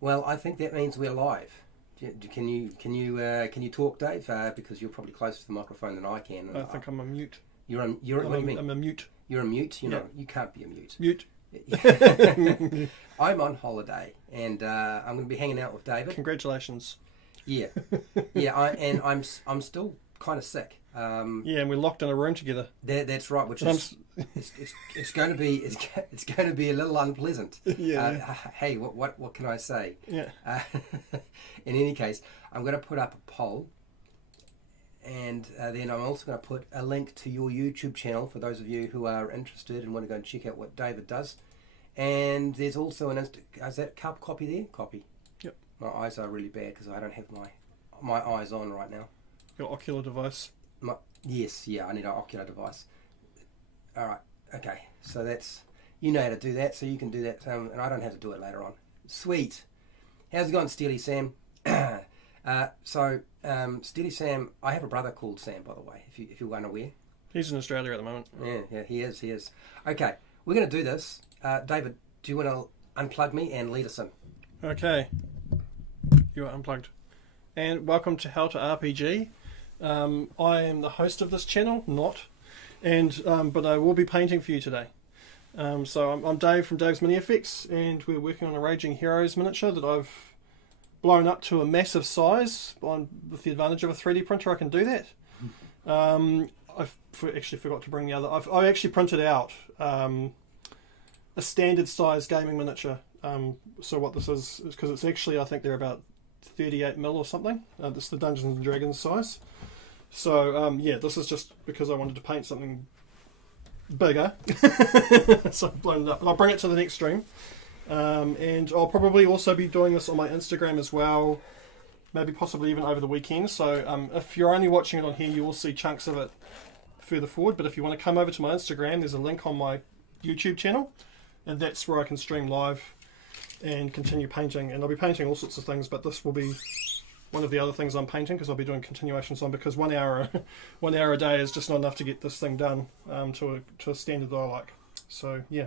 Well, I think that means we're live. Can you talk, Dave? Because you're probably closer to the microphone than I can. I think I'm a mute. What do you mean? I'm a mute. You're a mute. You can't be a mute. Mute. I'm on holiday, and I'm going to be hanging out with David. Congratulations. Yeah. I'm still kind of sick. And we're locked in a room together. That's right. Which is it's going to be a little unpleasant. Yeah. Hey, what can I say? Yeah. In any case, I'm going to put up a poll, and then I'm also going to put a link to your YouTube channel for those of you who are interested and want to go and check out what David does. And there's also is that copy there? Copy. Yep. My eyes are really bad because I don't have my eyes on right now. Your ocular device. Yes, I need an ocular device. All right, okay. So that's, you know how to do that, so you can do that, and I don't have to do it later on. Sweet. How's it going, Steely Sam? Steely Sam, I have a brother called Sam, by the way, if you're unaware. He's in Australia at the moment. Yeah, he is. Okay, we're going to do this. David, do you want to unplug me and lead us in? Okay. You are unplugged. And welcome to How to RPG. I am the host of this channel, but I will be painting for you today. So I'm Dave from DAVES.MINIFX, and we're working on a Raging Heroes miniature that I've blown up to a massive size. With the advantage of a 3D printer, I can do that. I actually forgot to bring the other. I actually printed out a standard size gaming miniature. So what this is because it's actually, I think they're about 38mm or something. This is the Dungeons and Dragons size. So this is just because I wanted to paint something bigger. So I've blown it up. But I'll bring it to the next stream. And I'll probably also be doing this on my Instagram as well. Maybe possibly even over the weekend. So if you're only watching it on here, you will see chunks of it further forward. But if you want to come over to my Instagram, there's a link on my YouTube channel. And that's where I can stream live and continue painting. And I'll be painting all sorts of things, but this will be one of the other things I'm painting because I'll be doing continuations on, because 1 hour a day is just not enough to get this thing done to a standard that I like. So yeah.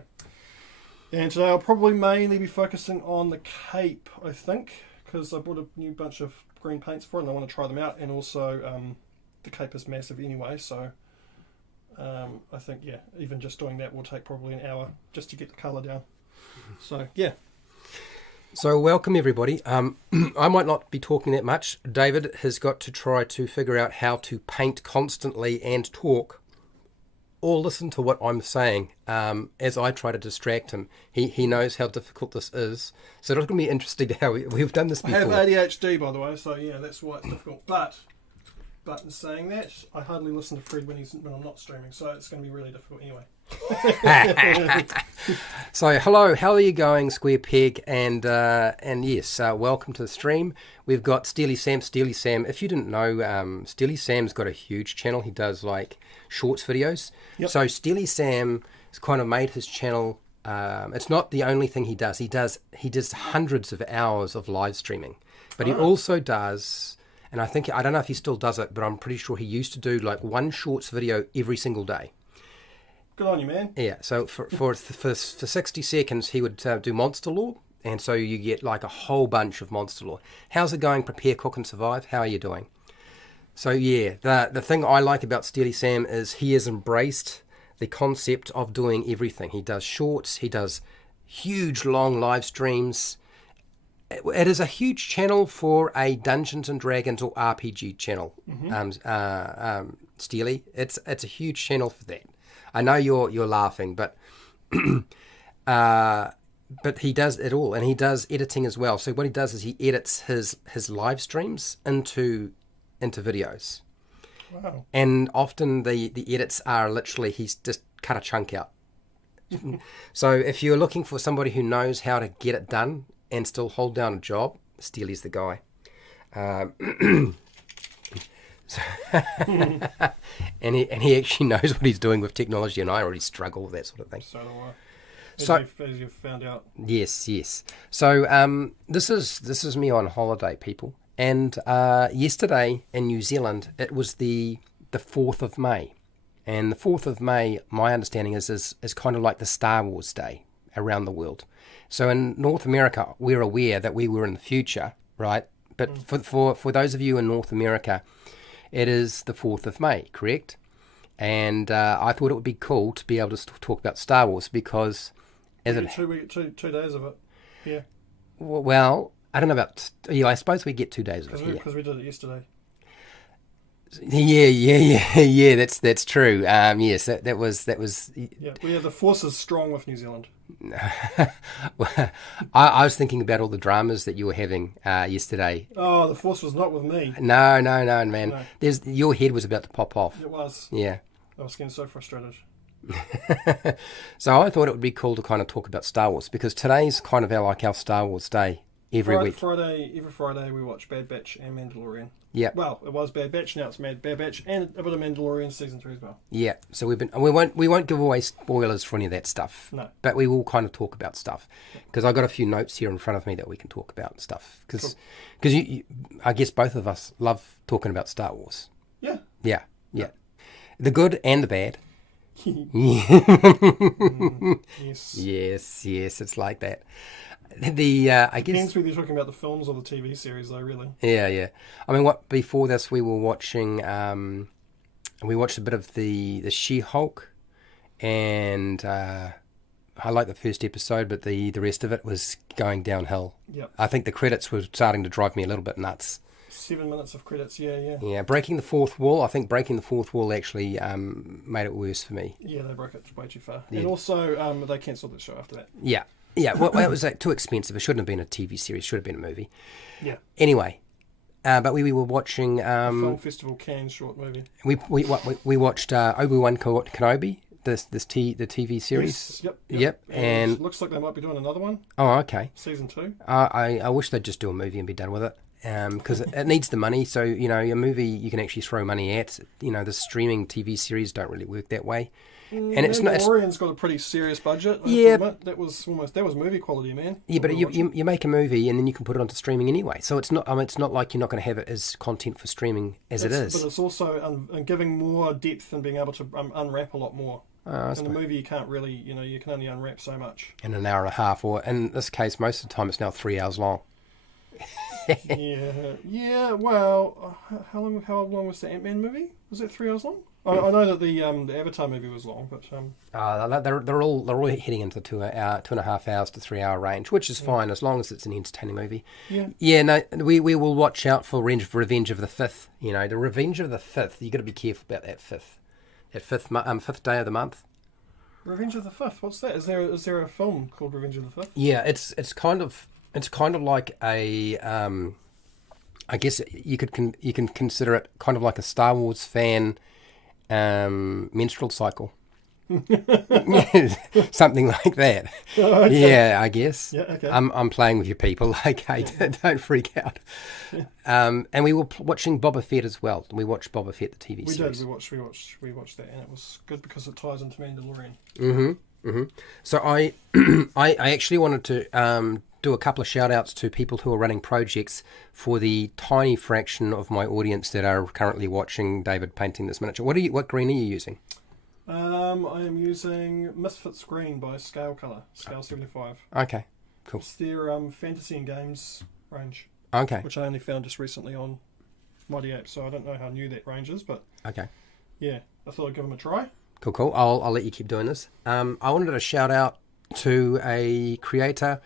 And today I'll probably mainly be focusing on the cape, I think, because I bought a new bunch of green paints for it and I want to try them out. And also the cape is massive anyway, so I think even just doing that will take probably an hour just to get the colour down. So yeah. So welcome everybody. I might not be talking that much. David has got to try to figure out how to paint constantly and talk, or listen to what I'm saying as I try to distract him. He knows how difficult this is. So it's going to be interesting how we've done this before. I have ADHD, by the way, so yeah, that's why it's difficult. But in saying that, I hardly listen to Fred when I'm not streaming, so it's going to be really difficult anyway. So hello, how are you going, Square Peg? And yes, welcome to the stream. We've got Steely Sam. If you didn't know, Steely Sam's got a huge channel. He does like shorts videos. Yep. So Steely Sam has kind of made his channel. It's not the only thing he does. He does hundreds of hours of live streaming, but he also does. And I don't know if he still does it, but I'm pretty sure he used to do like one shorts video every single day. Good on you, man. Yeah, so for 60 seconds, he would do monster lore, and so you get like a whole bunch of monster lore. How's it going? Prepare, cook, and survive. How are you doing? So yeah, the thing I like about Steely Sam is he has embraced the concept of doing everything. He does shorts, he does huge long live streams. It is a huge channel for a Dungeons and Dragons or RPG channel. Steely, it's a huge channel for that. I know you're laughing, but he does it all, and he does editing as well. So what he does is he edits his live streams into videos. Wow. And often the edits are literally he's just cut a chunk out. So if you're looking for somebody who knows how to get it done and still hold down a job, Steely's the guy. and he actually knows what he's doing with technology, and I already struggle with that sort of thing. So do I. As you've found out. Yes. So this is me on holiday, people. And yesterday in New Zealand, it was the 4th of May. And the 4th of May, my understanding is kind of like the Star Wars Day. around the world. So in North America, we're aware that we were in the future, right? But for those of you in North America, it is the 4th of May, correct? And I thought it would be cool to be able to talk about Star Wars because... We get 2 days of it. Yeah. Well, I don't know about... Yeah, I suppose we get 2 days of it. Because we did it yesterday. Yeah. That's true. Yes, that was. Yeah, the force is strong with New Zealand. Well, I was thinking about all the dramas that you were having yesterday. Oh, the force was not with me. No, man. No. Your head was about to pop off. It was. Yeah. I was getting so frustrated. So I thought it would be cool to kind of talk about Star Wars because today's kind of our Star Wars day every week. Every Friday we watch Bad Batch and Mandalorian. Yeah. Well, it was Bad Batch, now it's Bad Batch and a bit of Mandalorian season 3 as well. Yeah. So we won't give away spoilers for any of that stuff. No. But we will kind of talk about stuff because I've got a few notes here in front of me that we can talk about stuff because you, I guess both of us love talking about Star Wars. Yeah. Yeah. The good and the bad. Yes, it's like that. I guess depends whether you're talking about the films or the TV series, though. Really. Yeah. I mean, before this we were watching. We watched a bit of the She-Hulk, and I liked the first episode, but the rest of it was going downhill. Yep. I think the credits were starting to drive me a little bit nuts. 7 minutes of credits, yeah. Yeah, breaking the fourth wall. I think breaking the fourth wall actually made it worse for me. Yeah, they broke it way too far. Yeah. And also, they cancelled the show after that. Yeah. Well, it was too expensive. It shouldn't have been a TV series. It should have been a movie. Yeah. Anyway, but we were watching... Film Festival Cannes short movie. We watched Obi-Wan Kenobi, the TV series. Yes, Yep. And looks like they might be doing another one. Oh, okay. Season 2. I wish they'd just do a movie and be done with it. Because it needs the money, so a movie you can actually throw money at. The streaming TV series don't really work that way, and it's not. Mandalorian's got a pretty serious budget. Yeah, that was movie quality, man. Yeah, but you make a movie and then you can put it onto streaming anyway. So it's not. It's not like you're not going to have it as content for streaming as it is. But it's also giving more depth and being able to unwrap a lot more. In the movie, you can't really. You can only unwrap so much. In an hour and a half, or in this case, most of the time, it's now 3 hours long. Yeah. Well, how long was the Ant-Man movie? Was it 3 hours long? I know that the Avatar movie was long, but they're all heading into the 2.5 hours to 3 hour range, which is fine as long as it's an entertaining movie. Yeah. No, we will watch out for Revenge of the Fifth. The Revenge of the Fifth. You got to be careful about that fifth day of the month. Revenge of the Fifth. What's that? Is there a film called Revenge of the Fifth? Yeah, it's kind of like a, I guess you can consider it kind of like a Star Wars fan menstrual cycle. Something like that. Oh, okay. Yeah, I guess. Yeah, okay. I'm playing with you people. Okay, don't freak out. And we were watching Boba Fett as well. We watched Boba Fett, the TV series. We watched that, and it was good because it ties into Mandalorian. Mm-hmm. So I actually wanted to do a couple of shout outs to people who are running projects for the tiny fraction of my audience that are currently watching David painting this miniature. What green are you using? I am using Misfits Green by Scale 75. Okay, cool. It's their fantasy and games range. Okay. Which I only found just recently on Mighty Ape, so I don't know how new that range is, but okay. Yeah, I thought I'd give them a try. Cool. I'll let you keep doing this. I wanted to shout out to a creator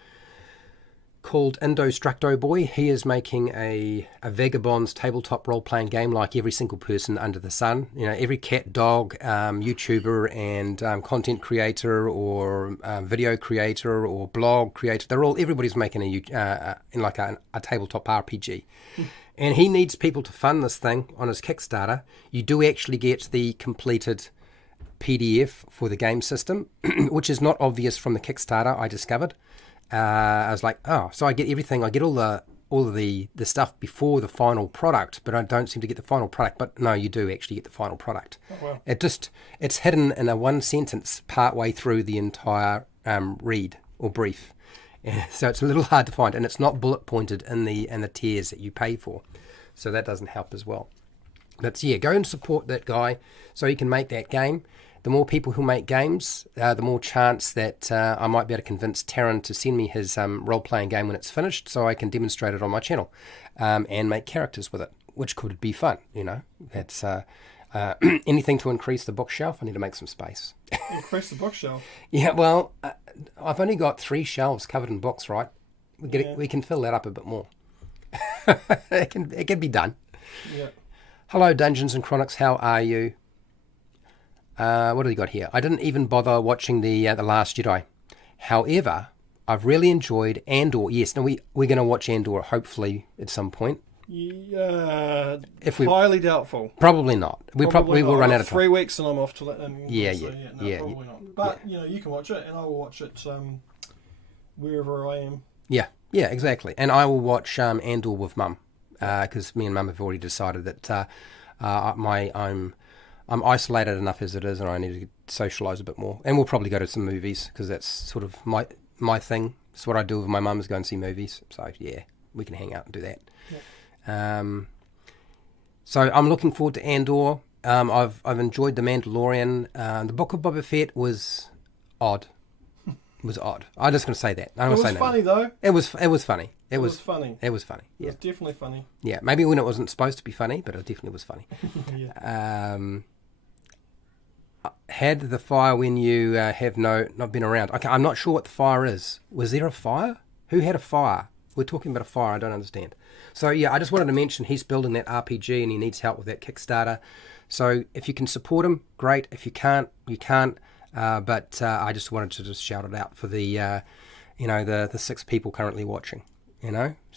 called Indostructo Boy. He is making a Vagabonds tabletop role-playing game like every single person under the sun. Every cat, dog, YouTuber and content creator or video creator or blog creator. Everybody's making a tabletop RPG. And he needs people to fund this thing on his Kickstarter. You do actually get the completed PDF for the game system, which is not obvious from the Kickstarter, I discovered. I was like, so I get everything. I get all of the stuff before the final product, but I don't seem to get the final product. But no, you do actually get the final product. Oh, wow. It's hidden in a one sentence partway through the entire read or brief. So it's a little hard to find, and it's not bullet pointed in the tiers that you pay for. So that doesn't help as well. But yeah, go and support that guy so he can make that game. the more people who make games, the more chance that I might be able to convince Taryn to send me his role-playing game when it's finished, so I can demonstrate it on my channel and make characters with it, which could be fun. That's anything to increase the bookshelf. I need to make some space. Increase the bookshelf. Yeah, well, I've only got 3 shelves covered in books, right? We can fill that up a bit more. It can be done. Yeah. Hello, Dungeons and Chronics. How are you? What do we got here? I didn't even bother watching the Last Jedi. However, I've really enjoyed Andor. Yes, now we're going to watch Andor hopefully at some point. Yeah, highly doubtful. Probably not. We will run out of time. 3 weeks and I'm off to that. Yeah. Probably not. But you can watch it, and I will watch it wherever I am. Yeah, exactly. And I will watch Andor with Mum because me and Mum have already decided that I'm isolated enough as it is, and I need to socialise a bit more. And we'll probably go to some movies because that's sort of my thing. It's what I do with my mum is go and see movies. So yeah, we can hang out and do that. Yeah. So I'm looking forward to Andor. I've enjoyed The Mandalorian. The Book of Boba Fett was odd. It was odd. I'm just going to say that. It was funny though. It was funny. It was funny. It was funny. Yeah. It was definitely funny. Yeah, maybe when it wasn't supposed to be funny, but it definitely was funny. Yeah. Had the fire when you have not been around. Okay, I'm not sure what the fire is. Was there a fire? Who had a fire? We're talking about a fire. I don't understand. So yeah, I just wanted to mention he's building that RPG and he needs help with that Kickstarter. So if you can support him, great. If you can't, you can't. But I just wanted to just shout it out for the 6 people currently watching.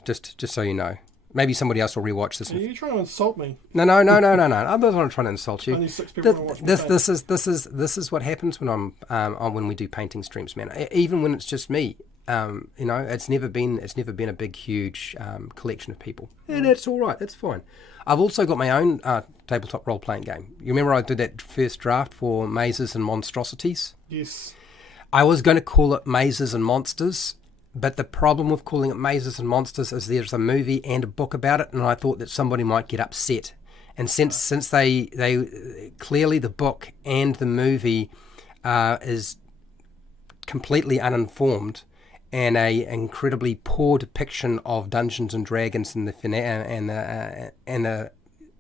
Just so you know. Maybe somebody else will rewatch this. Are you trying to insult me? No. I'm not trying to insult you. Only 6 people want to watch this is what happens when when we do painting streams, man. Even when it's just me, it's never been a big, huge collection of people, and that's all right. That's fine. I've also got my own tabletop role playing game. You remember I did that first draft for Mazes and Monstrosities? Yes. I was going to call it Mazes and Monsters. But the problem with calling it Mazes and Monsters is there's a movie and a book about it, and I thought that somebody might get upset. And since they clearly the book and the movie is completely uninformed and a incredibly poor depiction of Dungeons and Dragons and the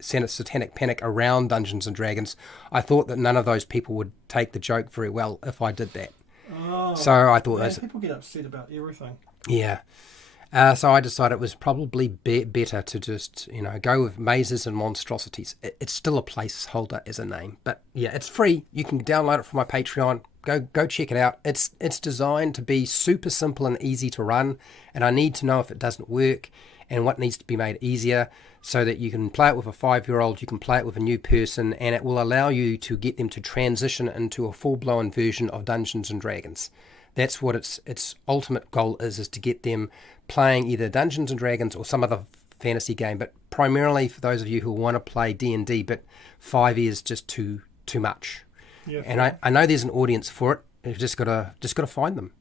satanic panic around Dungeons and Dragons, I thought that none of those people would take the joke very well if I did that. Oh, so I thought people get upset about everything. Yeah. So I decided it was probably better to just go with Mazes and Monstrosities. It's still a placeholder as a name, but yeah, it's free. You can download it from my Patreon. Go check it out. It's designed to be super simple and easy to run, and I need to know if it doesn't work and what needs to be made easier so that you can play it with a 5-year-old, you can play it with a new person, and it will allow you to get them to transition into a full-blown version of Dungeons and Dragons. That's what its ultimate goal is to get them playing either Dungeons and Dragons or some other fantasy game, but primarily for those of you who want to play D&D, but 5 is just too much. Yeah, and I know there's an audience for it. You've just gotta find them.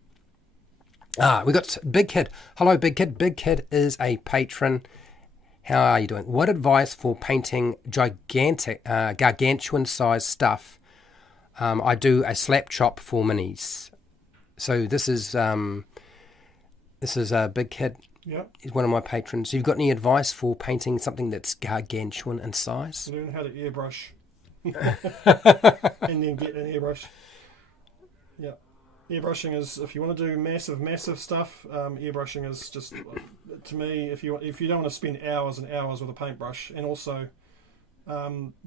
We got Big Kid. Hello, Big Kid. Big Kid is a patron. How are you doing? What advice for painting gargantuan-sized stuff? I do a slap chop for minis. So this is Big Kid. Yep. He's one of my patrons. You've got any advice for painting something that's gargantuan in size? Learn how to airbrush. And then get an airbrush. Yeah. Airbrushing is, if you want to do massive stuff, airbrushing is just, to me, if you don't want to spend hours and hours with a paintbrush, and also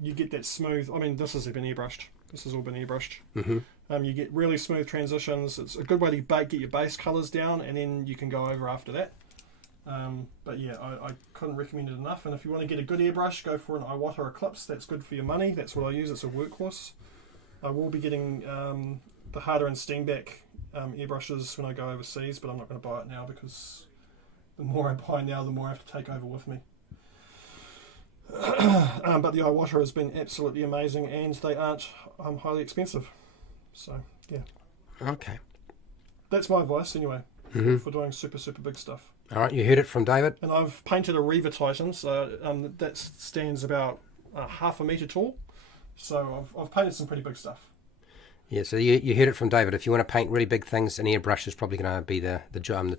you get that smooth, this has been airbrushed. This has all been airbrushed. Mm-hmm. You get really smooth transitions. It's a good way to get your base colours down, and then you can go over after that. But yeah, I couldn't recommend it enough. And if you want to get a good airbrush, go for an Iwata Eclipse. That's good for your money. That's what I use. It's a workhorse. I will be getting the Harder and Steenbeck airbrushes when I go overseas, but I'm not going to buy it now because the more I buy now, the more I have to take over with me. But the Iwata has been absolutely amazing, and they aren't highly expensive. So yeah. Okay. That's my advice anyway for doing super big stuff. All right, you heard it from David. And I've painted a Reaver Titan, so that stands about half a metre tall. So I've painted some pretty big stuff. Yeah, so you heard it from David. If you want to paint really big things, an airbrush is probably going to be the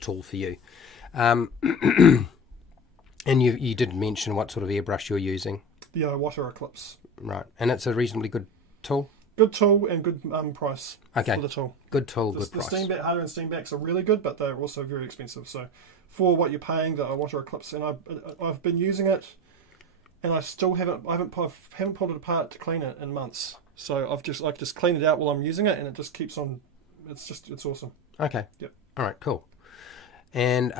tool for you. And you did mention what sort of airbrush you're using. The Water Eclipse. Right, and it's a reasonably good tool? Good tool and good price for the tool. Good tool, good price. The Hardware and Steam backs are really good, but they're also very expensive. So for what you're paying, the Water Eclipse, and I've been using it, and I haven't pulled it apart to clean it in months. So I just clean it out while I'm using it, and it just keeps on. It's awesome. Okay. Yep. All right. Cool. And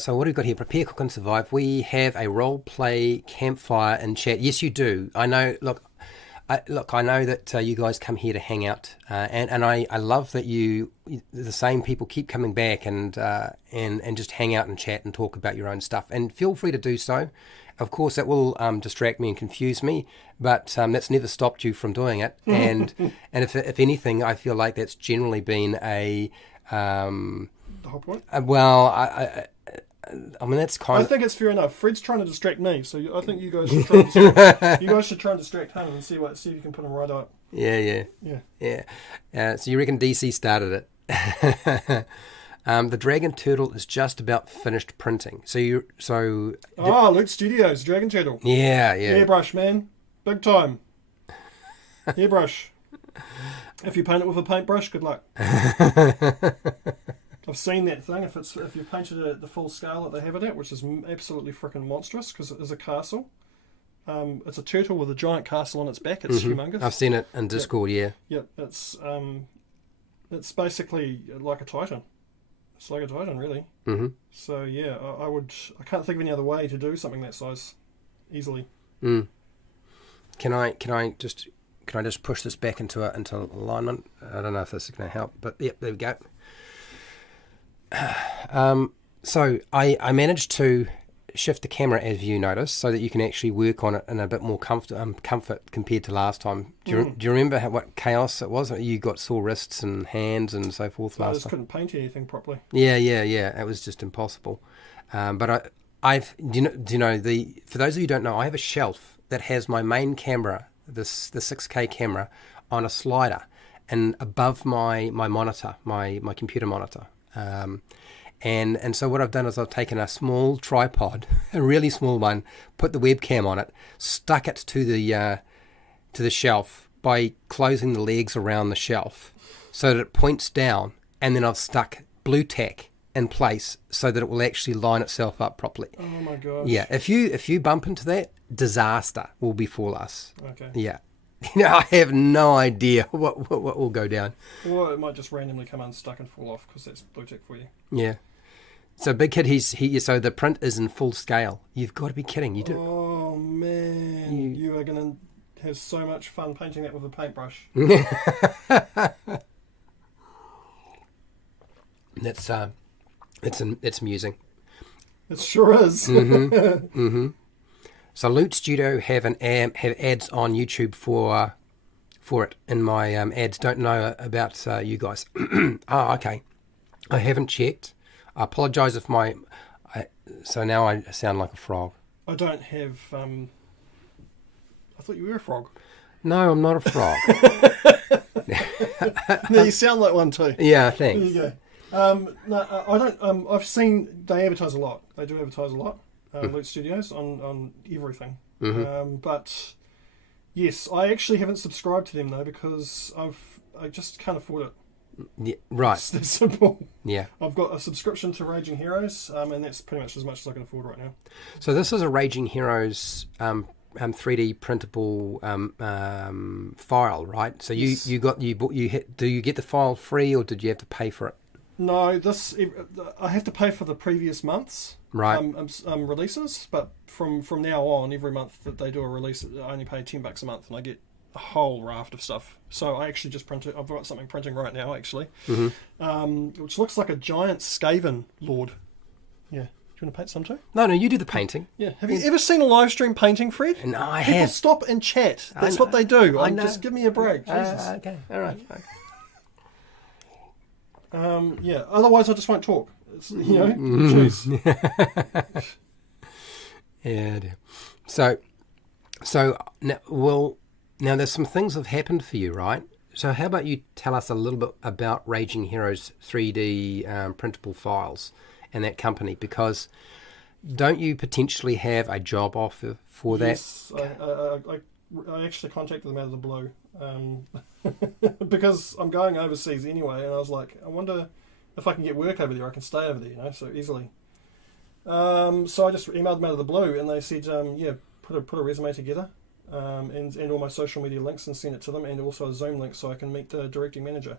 so what have we got here? Prepare, cook, and survive. We have a role play campfire in chat. Yes, you do. I know. Look, I know that you guys come here to hang out, and I love that the same people keep coming back and just hang out and chat and talk about your own stuff. And feel free to do so. Of course, that will distract me and confuse me, but that's never stopped you from doing it. And if anything, I feel like that's generally been a the whole point. Well, I mean that's kind. I think it's fair enough. Fred's trying to distract me, so I think you guys should try and distract him and see if you can put him right up. Yeah. So you reckon DC started it? The Dragon Turtle is just about finished printing. Loot Studios Dragon Turtle. Yeah. Airbrush, man, big time. Airbrush. If you paint it with a paintbrush, good luck. I've seen that thing. If you've painted it at the full scale that they have it at, which is absolutely freaking monstrous because it is a castle. It's a turtle with a giant castle on its back. It's humongous. I've seen it in Discord. Yep. It's basically like a Titan. It's like a Titan, really. Mm-hmm. So yeah, I can't think of any other way to do something that size easily. Mm. Can I just push this back into alignment? I don't know if this is going to help, but yep, there we go. So I managed to shift the camera, as you noticed, so that you can actually work on it in a bit more comfort compared to last time. Do you remember what chaos it was? You got sore wrists and hands and so forth last time. I just couldn't paint anything properly. Yeah. It was just impossible. But do you know for those of you who don't know, I have a shelf that has my main camera, the 6K camera, on a slider, and above my monitor, my computer monitor. And so what I've done is I've taken a small tripod, a really small one, put the webcam on it, stuck it to the shelf by closing the legs around the shelf so that it points down, and then I've stuck blue tack in place so that it will actually line itself up properly. Oh my gosh. Yeah, if you bump into that, disaster will befall us. Okay. Yeah. I have no idea what will go down. Or it might just randomly come unstuck and fall off because that's blue tack for you. Yeah. So Big Kid, so the print is in full scale. You've got to be kidding. You do. Oh man, you are going to have so much fun painting that with a paintbrush. It's amusing. It sure is. Mm-hmm. So Loot Studio have ads on YouTube for it. In my ads, don't know about you guys. Oh, okay. I haven't checked. I apologise if so now I sound like a frog. I don't have. I thought you were a frog. No, I'm not a frog. No, you sound like one too. Yeah, thanks. There you go. No, I don't. I've seen they advertise a lot. They do advertise a lot. Loot Studios on everything. Mm-hmm. But yes, I actually haven't subscribed to them though because I just can't afford it. Yeah, right. It's that simple. Yeah. I've got a subscription to Raging Heroes, and that's pretty much as I can afford right now. So this is a Raging Heroes 3D printable file, right? So you do you get the file free or did you have to pay for it? No, I have to pay for the previous months. Right. Releases, but from now on, every month that they do a release, I only pay $10 a month, and I get a whole raft of stuff. So I actually just print it. I've got something printing right now, actually, which looks like a giant Skaven Lord. Yeah. Do you want to paint some too? No, you do the painting. Yeah. Have you ever seen a live stream painting, Fred? No, I People have. stop and chat. That's what they do. I know. Just give me a break. Jesus. Okay. All right. Yeah. Otherwise, I just won't talk. Jeez. Yeah. Dear. So now, now there's some things have happened for you, right? So how about you tell us a little bit about Raging Heroes 3D printable files and that company, because don't you potentially have a job offer for that? Yes, I actually contacted them out of the blue because I'm going overseas anyway, and I was like, I wonder if I can get work over there. I can stay over there, so easily. So I just emailed them out of the blue, and they said, yeah, put a resume together, and all my social media links and send it to them, and also a Zoom link so I can meet the directing manager.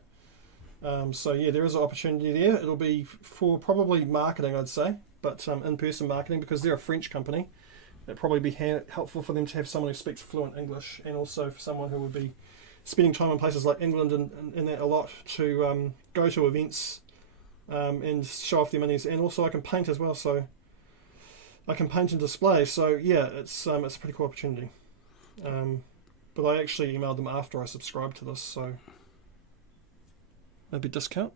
So yeah, there is an opportunity there. It'll be for probably marketing, I'd say, but in-person marketing, because they're a French company. It'd probably be helpful for them to have someone who speaks fluent English, and also for someone who would be spending time in places like England and that a lot to go to events and show off their minis. And also I can paint as well, so I can paint and display. So yeah, it's a pretty cool opportunity. But I actually emailed them after I subscribed to this, so maybe discount.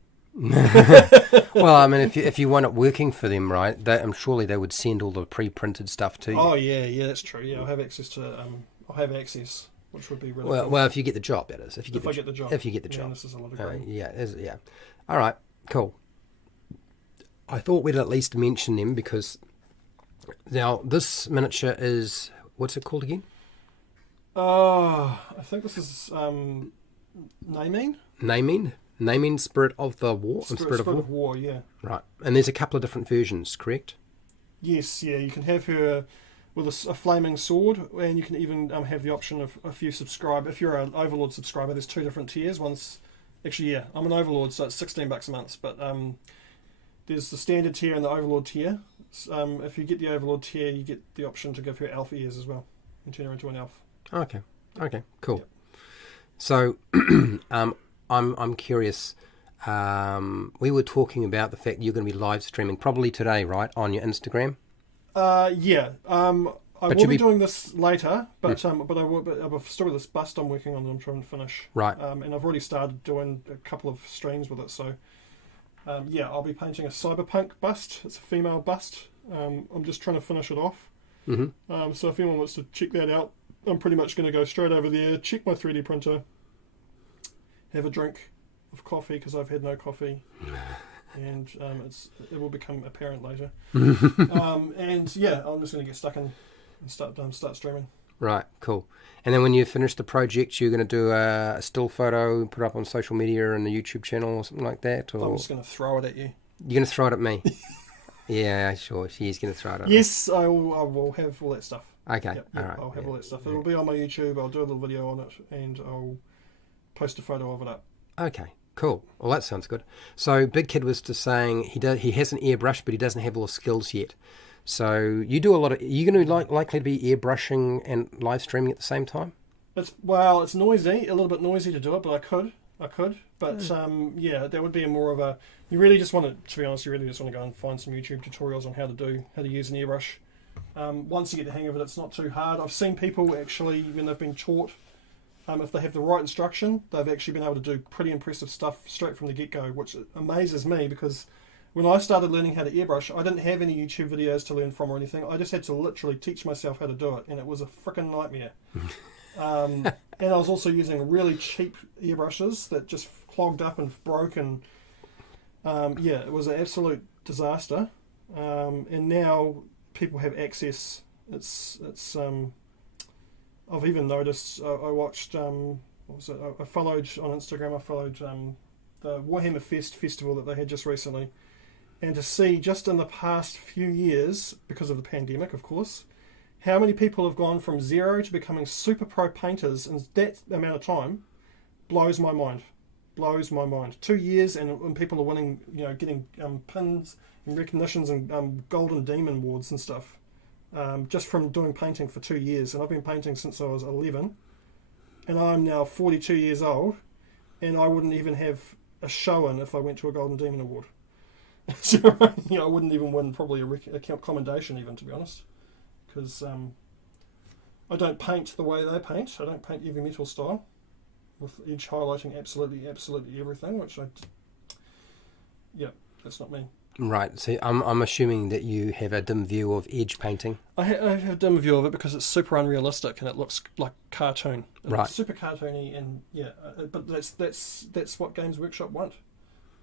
Well, I mean, if you want it working for them, right? I'm surely they would send all the pre-printed stuff to you. Oh yeah, that's true. Yeah, I'll have access to. I'll have access, which would be really cool. Well, if you get the job, that is. If I get the job. If you get the job. This is a lot of green. Yeah. All right, cool. I thought we'd at least mention them because now this miniature is, what's it called again? I think this is Nemain. Nemain, Spirit of the War? Spirit of War, yeah. Right. And there's a couple of different versions, correct? Yes, yeah. You can have her with a flaming sword, and you can even have the option of, if you subscribe, if you're an Overlord subscriber, there's two different tiers. One's, actually, yeah, I'm an Overlord, so it's $16 a month, but there's the standard tier and the Overlord tier. If you get the Overlord tier, you get the option to give her elf ears as well, and turn her into an elf. Okay, cool. Yep. So, I'm curious. We were talking about the fact you're going to be live streaming probably today, right, on your Instagram? Yeah. I will be doing this later, but I've still got this bust I'm working on that I'm trying to finish. Right. And I've already started doing a couple of streams with it, so yeah, I'll be painting a cyberpunk bust. It's a female bust. I'm just trying to finish it off. Mm-hmm. So if anyone wants to check that out, I'm pretty much going to go straight over there, check my 3D printer, have a drink of coffee because I've had no coffee, and it will become apparent later. And yeah, I'm just going to get stuck in and start streaming. Right, cool. And then when you finish the project, you're going to do a still photo, put it up on social media and the YouTube channel or something like that? Or I'm just going to throw it at you. You're going to throw it at me? Yeah, sure. She's going to throw it at me. Yes, I will have all that stuff. Okay, yep, all right. I'll have all that stuff. It'll be on my YouTube. I'll do a little video on it, and I'll post a photo of it up. Okay, cool. Well, that sounds good. So Big Kid was just saying he has an airbrush, but he doesn't have all the skills yet. So you do a lot of. Are you going to likely to be airbrushing and live streaming at the same time? It's noisy, a little bit noisy to do it, but I could. But yeah, that would be more of a. You really just want to be honest. You really just want to go and find some YouTube tutorials on how to use an airbrush. Once you get the hang of it, it's not too hard. I've seen people actually, when they've been taught, if they have the right instruction, they've actually been able to do pretty impressive stuff straight from the get-go, which amazes me because when I started learning how to airbrush, I didn't have any YouTube videos to learn from or anything. I just had to literally teach myself how to do it, and it was a freaking nightmare. And I was also using really cheap airbrushes that just clogged up and broke, and yeah, it was an absolute disaster. And now people have access. It's I've even noticed. I watched. What was it? I followed on Instagram. I followed the Warhammer festival that they had just recently, and to see just in the past few years, because of the pandemic, of course, how many people have gone from zero to becoming super pro painters in that amount of time, blows my mind. 2 years, and people are winning, getting pins and recognitions and Golden Demon awards and stuff, just from doing painting for 2 years. And I've been painting since I was 11, and I'm now 42 years old, and I wouldn't even have a show-in if I went to a Golden Demon award. So, I wouldn't even win probably a commendation even, to be honest, because I don't paint the way they paint. I don't paint heavy metal style, with each highlighting absolutely everything, which that's not me. Right. So I'm assuming that you have a dim view of edge painting. I have a dim view of it because it's super unrealistic and it looks like cartoon. Right. It's super cartoony and but that's what Games Workshop want.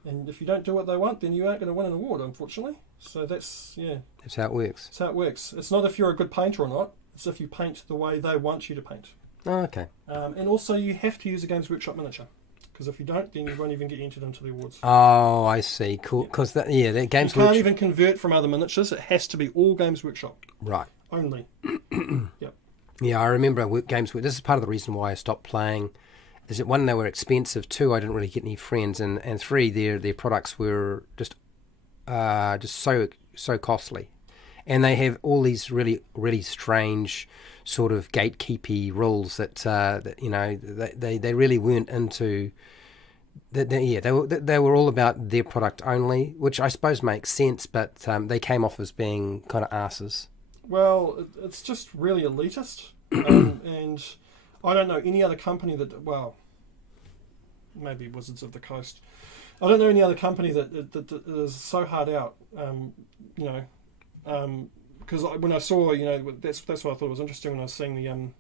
And if you don't do what they want, then you aren't going to win an award, unfortunately. So that's how it works. That's how it works. It's not if you're a good painter or not. It's if you paint the way they want you to paint. Oh, okay. And also you have to use a Games Workshop miniature. Because if you don't, then you won't even get entered into the awards. Oh, I see. Cool. Because that Games you can't even convert from other miniatures. It has to be all Games Workshop. Right. Only. Yep. Yeah, I remember Games Workshop. This is part of the reason why I stopped playing. Is that one, they were expensive. Two, I didn't really get any friends, and three, their products were just so costly, and they have all these really strange sort of gatekeepy rules that they really weren't into. They were all about their product only, which I suppose makes sense, but they came off as being kind of asses. Well, it's just really elitist, and I don't know any other company that, well, maybe Wizards of the Coast. I don't know any other company that is so hard out, because when I saw, that's what I thought was interesting when I was seeing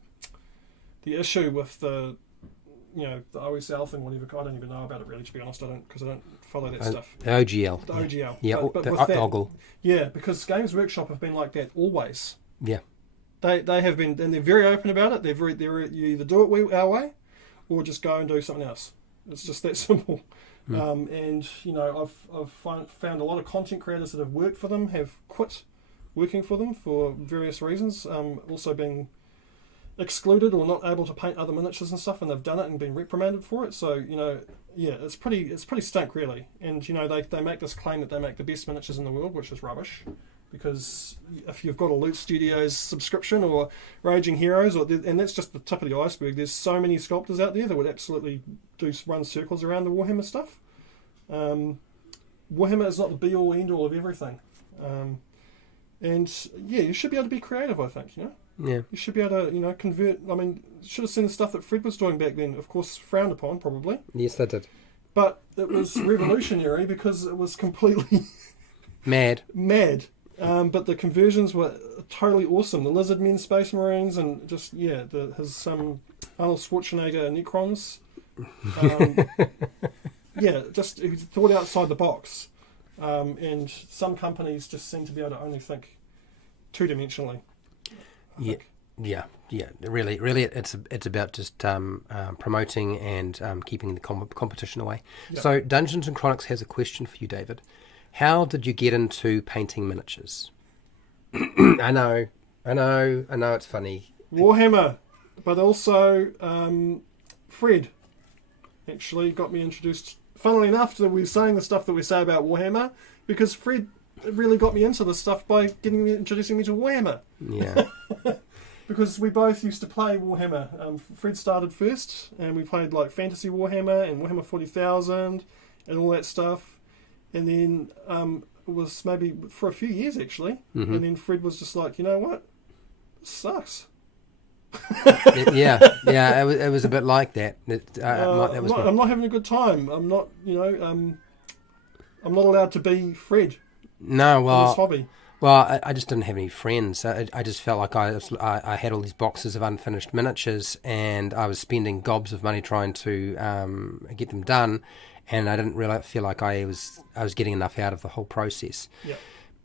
the issue with the OSL thing, whatever. I don't even know about it really, to be honest. because I don't follow that stuff. The OGL. The OGL. Yeah, but the with that, Ogle. Yeah, because Games Workshop have been like that always. Yeah. They have been, and they're very open about it. You either do it our way, or just go and do something else. It's just that simple. And I've found a lot of content creators that have worked for them have quit working for them for various reasons. Also being excluded or not able to paint other miniatures and stuff, and they've done it and been reprimanded for it. So it's pretty stink really. And they make this claim that they make the best miniatures in the world, which is rubbish. Because if you've got a Loot Studios subscription or Raging Heroes, and that's just the tip of the iceberg, there's so many sculptors out there that would absolutely run circles around the Warhammer stuff. Warhammer is not the be-all, end-all of everything. And you should be able to be creative, I think, Yeah. You should be able to, convert. I mean, should have seen the stuff that Fred was doing back then, of course, frowned upon, probably. Yes, they did. But it was revolutionary because it was completely... Mad. But the conversions were totally awesome. The Lizardmen, Space Marines, and just his Arnold Schwarzenegger Necrons. Just he thought outside the box. And some companies just seem to be able to only think two-dimensionally. Yeah. Really, it's about just promoting and keeping the competition away. Yep. So Dungeons and Chronics has a question for you, David. How did you get into painting miniatures? I know, it's funny. Warhammer, but also Fred actually got me introduced. Funnily enough, we were saying the stuff that we say about Warhammer, because Fred really got me into this stuff by introducing me to Warhammer. Yeah. Because we both used to play Warhammer. Fred started first, and we played like Fantasy Warhammer and Warhammer 40,000 and all that stuff. And then it was maybe for a few years actually. Mm-hmm. And then Fred was just like, you know what? This sucks. yeah. It was a bit like that. I'm not having a good time. I'm not, I'm not allowed to be Fred. No, well, in this hobby. Well, I just didn't have any friends. I just felt like I had all these boxes of unfinished miniatures, and I was spending gobs of money trying to get them done. And I didn't really feel like I was getting enough out of the whole process. Yeah.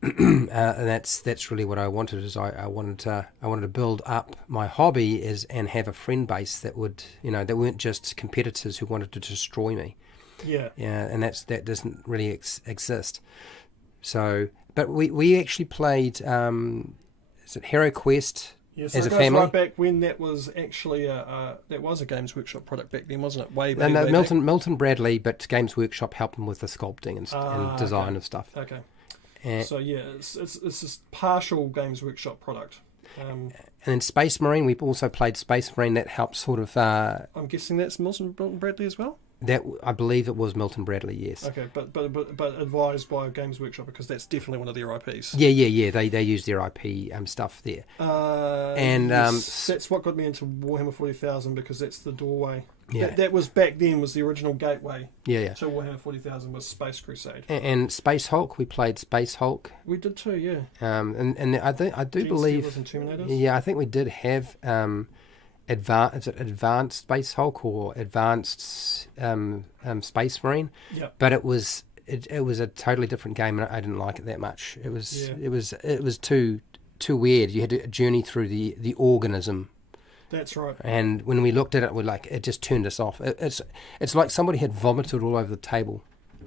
And that's really what I wanted. Is I wanted to build up my hobby and have a friend base that would that weren't just competitors who wanted to destroy me. Yeah. Yeah, and that doesn't really exist. So, but we actually played. Is it Hero Quest? Yes, as it a goes family. Right back when that was actually that was a Games Workshop product back then, wasn't it? Way back. Milton Bradley, but Games Workshop helped them with the sculpting and design of stuff. Okay. So it's this partial Games Workshop product. And then Space Marine, we've also played Space Marine. That helps sort of. I'm guessing that's Milton Bradley as well. That I believe it was Milton Bradley. Yes. Okay, but advised by Games Workshop because that's definitely one of their IPs. Yeah. They use their IP stuff there. Yes, that's what got me into Warhammer 40,000 because that's the doorway. Yeah. That was back then was the original gateway. Yeah. To Warhammer 40,000 was Space Crusade. And Space Hulk, we played Space Hulk. We did too, yeah. And I do believe. And Terminators? Yeah, I think we did have advanced Space Hulk or advanced Space Marine. Yep. But it was a totally different game, and I didn't like it that much. It was too weird. You had to journey through the organism. That's right. And when we looked at it, it just turned us off. It's like somebody had vomited all over the table.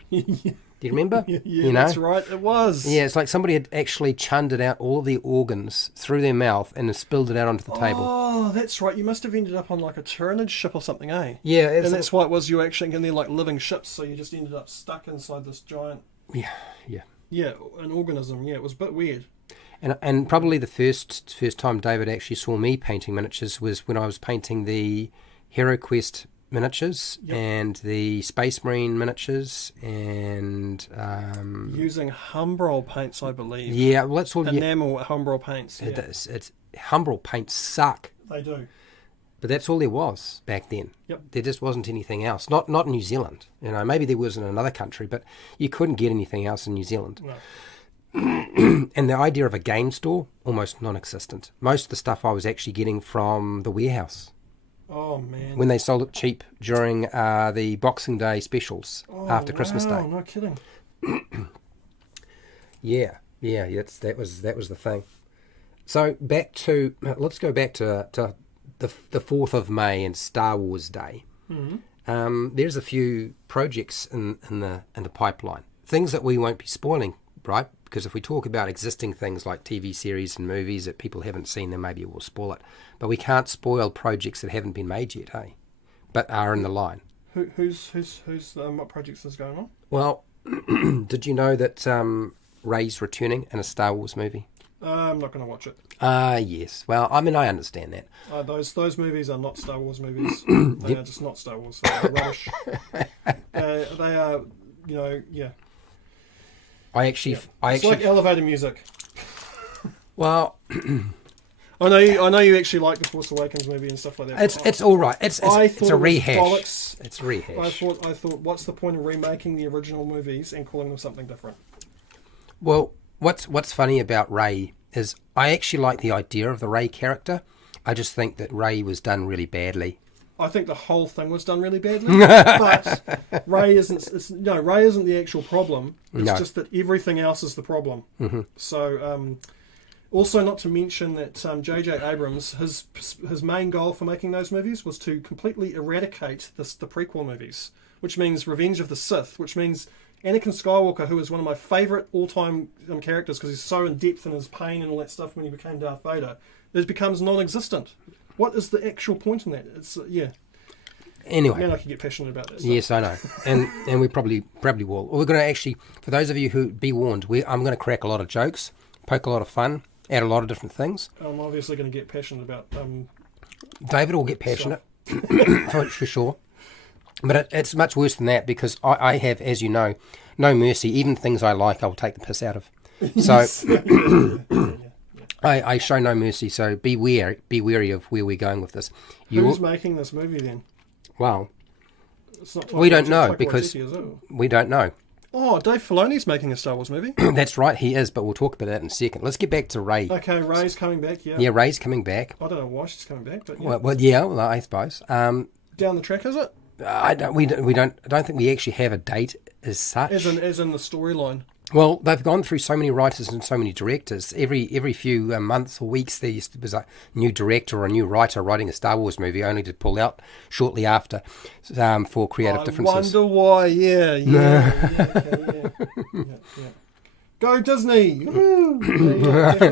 Do you remember? Yeah, you know? That's right. It was. Yeah, it's like somebody had actually chunded out all of the organs through their mouth and spilled it out onto the table. Oh, that's right. You must have ended up on like a Tyranid ship or something, eh? Yeah. And that's why it was you were actually in there like living ships, so you just ended up stuck inside this giant... Yeah. Yeah, an organism. Yeah, it was a bit weird. And probably the first time David actually saw me painting miniatures was when I was painting the Hero Quest miniatures and the Space Marine miniatures and using Humbrol paints, I believe. Yeah, well, that's all. Enamel Humbrol paints. Yeah. It's Humbrol paints suck. They do. But that's all there was back then. Yep. There just wasn't anything else. Not in New Zealand. You know, maybe there was in another country, but you couldn't get anything else in New Zealand. No. And the idea of a game store, almost non-existent. Most of the stuff I was actually getting from the warehouse. Oh, man. When they sold it cheap during the Boxing Day specials after Christmas Day. Oh, no kidding. Yeah, that was the thing. So let's go back to the 4th of May and Star Wars Day. Mm-hmm. There's a few projects in the pipeline. Things that we won't be spoiling, right? Because if we talk about existing things like TV series and movies that people haven't seen, then maybe we'll spoil it. But we can't spoil projects that haven't been made yet, hey? But are in the line. Who's what projects is going on? Well, did you know that Rey's returning in a Star Wars movie? I'm not going to watch it. Yes. Well, I mean, I understand that. Those movies are not Star Wars movies. They are just not Star Wars. They are rubbish. They are, yeah. It's like elevator music. Well, I know you actually like the Force Awakens movie and stuff like that. It's all right. It's a rehash. Bollocks. It's a rehash. I thought, what's the point of remaking the original movies and calling them something different? Well, what's funny about Rey is I actually like the idea of the Rey character. I just think that Rey was done really badly. I think the whole thing was done really badly, but Rey isn't the actual problem. It's just that everything else is the problem. Mm-hmm. So, also not to mention that J.J. Abrams, his main goal for making those movies was to completely eradicate the prequel movies, which means Revenge of the Sith, which means Anakin Skywalker, who is one of my favourite all-time characters because he's so in depth in his pain and all that stuff when he became Darth Vader, it becomes non-existent. What is the actual point in that? It's Anyway, man, I can get passionate about that stuff. Yes, I know, and we probably will. We're going to actually, for those of you who be warned, I'm going to crack a lot of jokes, poke a lot of fun, add a lot of different things. I'm obviously going to get passionate about. David will get passionate for sure, but it's much worse than that because I have, as you know, no mercy. Even things I like, I will take the piss out of. So. I show no mercy, so be wary of where we're going with this. Who's making this movie then? Well, it's not we don't know because we don't know. Oh, Dave Filoni's making a Star Wars movie. That's right, he is, but we'll talk about that in a second. Let's get back to Rey. Okay, Rey's coming back, yeah. Yeah, Rey's coming back. I don't know why she's coming back, but yeah. Well, I suppose. Down the track, is it? I don't think we actually have a date as such. As in the storyline. Well, they've gone through so many writers and so many directors. Every few months or weeks, there was a new director or a new writer writing a Star Wars movie, only to pull out shortly after for creative differences. I wonder why. Yeah. Go Disney!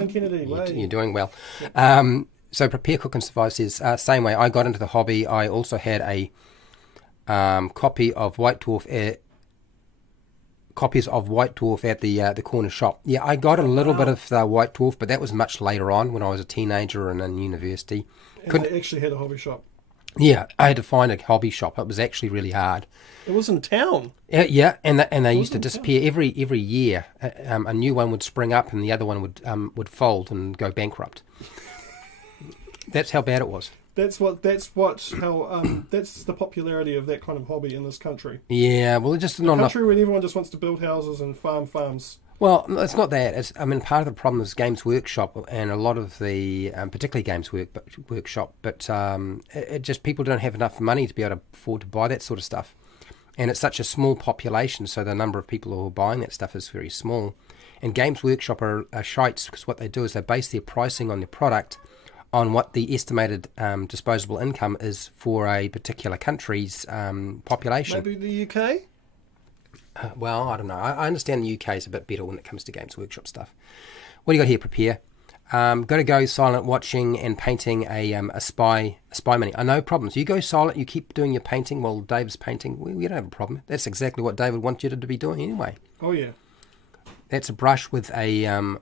Kennedy. You're doing well. So Prepare, Cook and Survive says, same way, I got into the hobby. I also had a copy of White Dwarf. Copies of White Dwarf at the corner shop. Yeah, I got a little bit of White Dwarf, but that was much later on when I was a teenager and in university. And they actually had a hobby shop. Yeah, I had to find a hobby shop. It was actually really hard. It was in town. Yeah, and they used to Wasn't it? disappear every year. A new one would spring up, and the other one would fold and go bankrupt. That's how bad it was. That's the popularity of that kind of hobby in this country. Yeah, well, it's just not enough. Country where everyone just wants to build houses and farms. Well, it's not that. Part of the problem is Games Workshop and a lot of the, particularly Workshop, but it just people don't have enough money to be able to afford to buy that sort of stuff. And it's such a small population, so the number of people who are buying that stuff is very small. And Games Workshop are shites because what they do is they base their pricing on their product on what the estimated disposable income is for a particular country's population. Maybe the UK? Well, I don't know. I understand the UK is a bit better when it comes to Games Workshop stuff. What do you got here? Prepare. Got to go silent, watching and painting a spy mini. No problems. You go silent. You keep doing your painting while Dave's painting. We don't have a problem. That's exactly what David wants you to be doing anyway. Oh yeah. That's a brush with a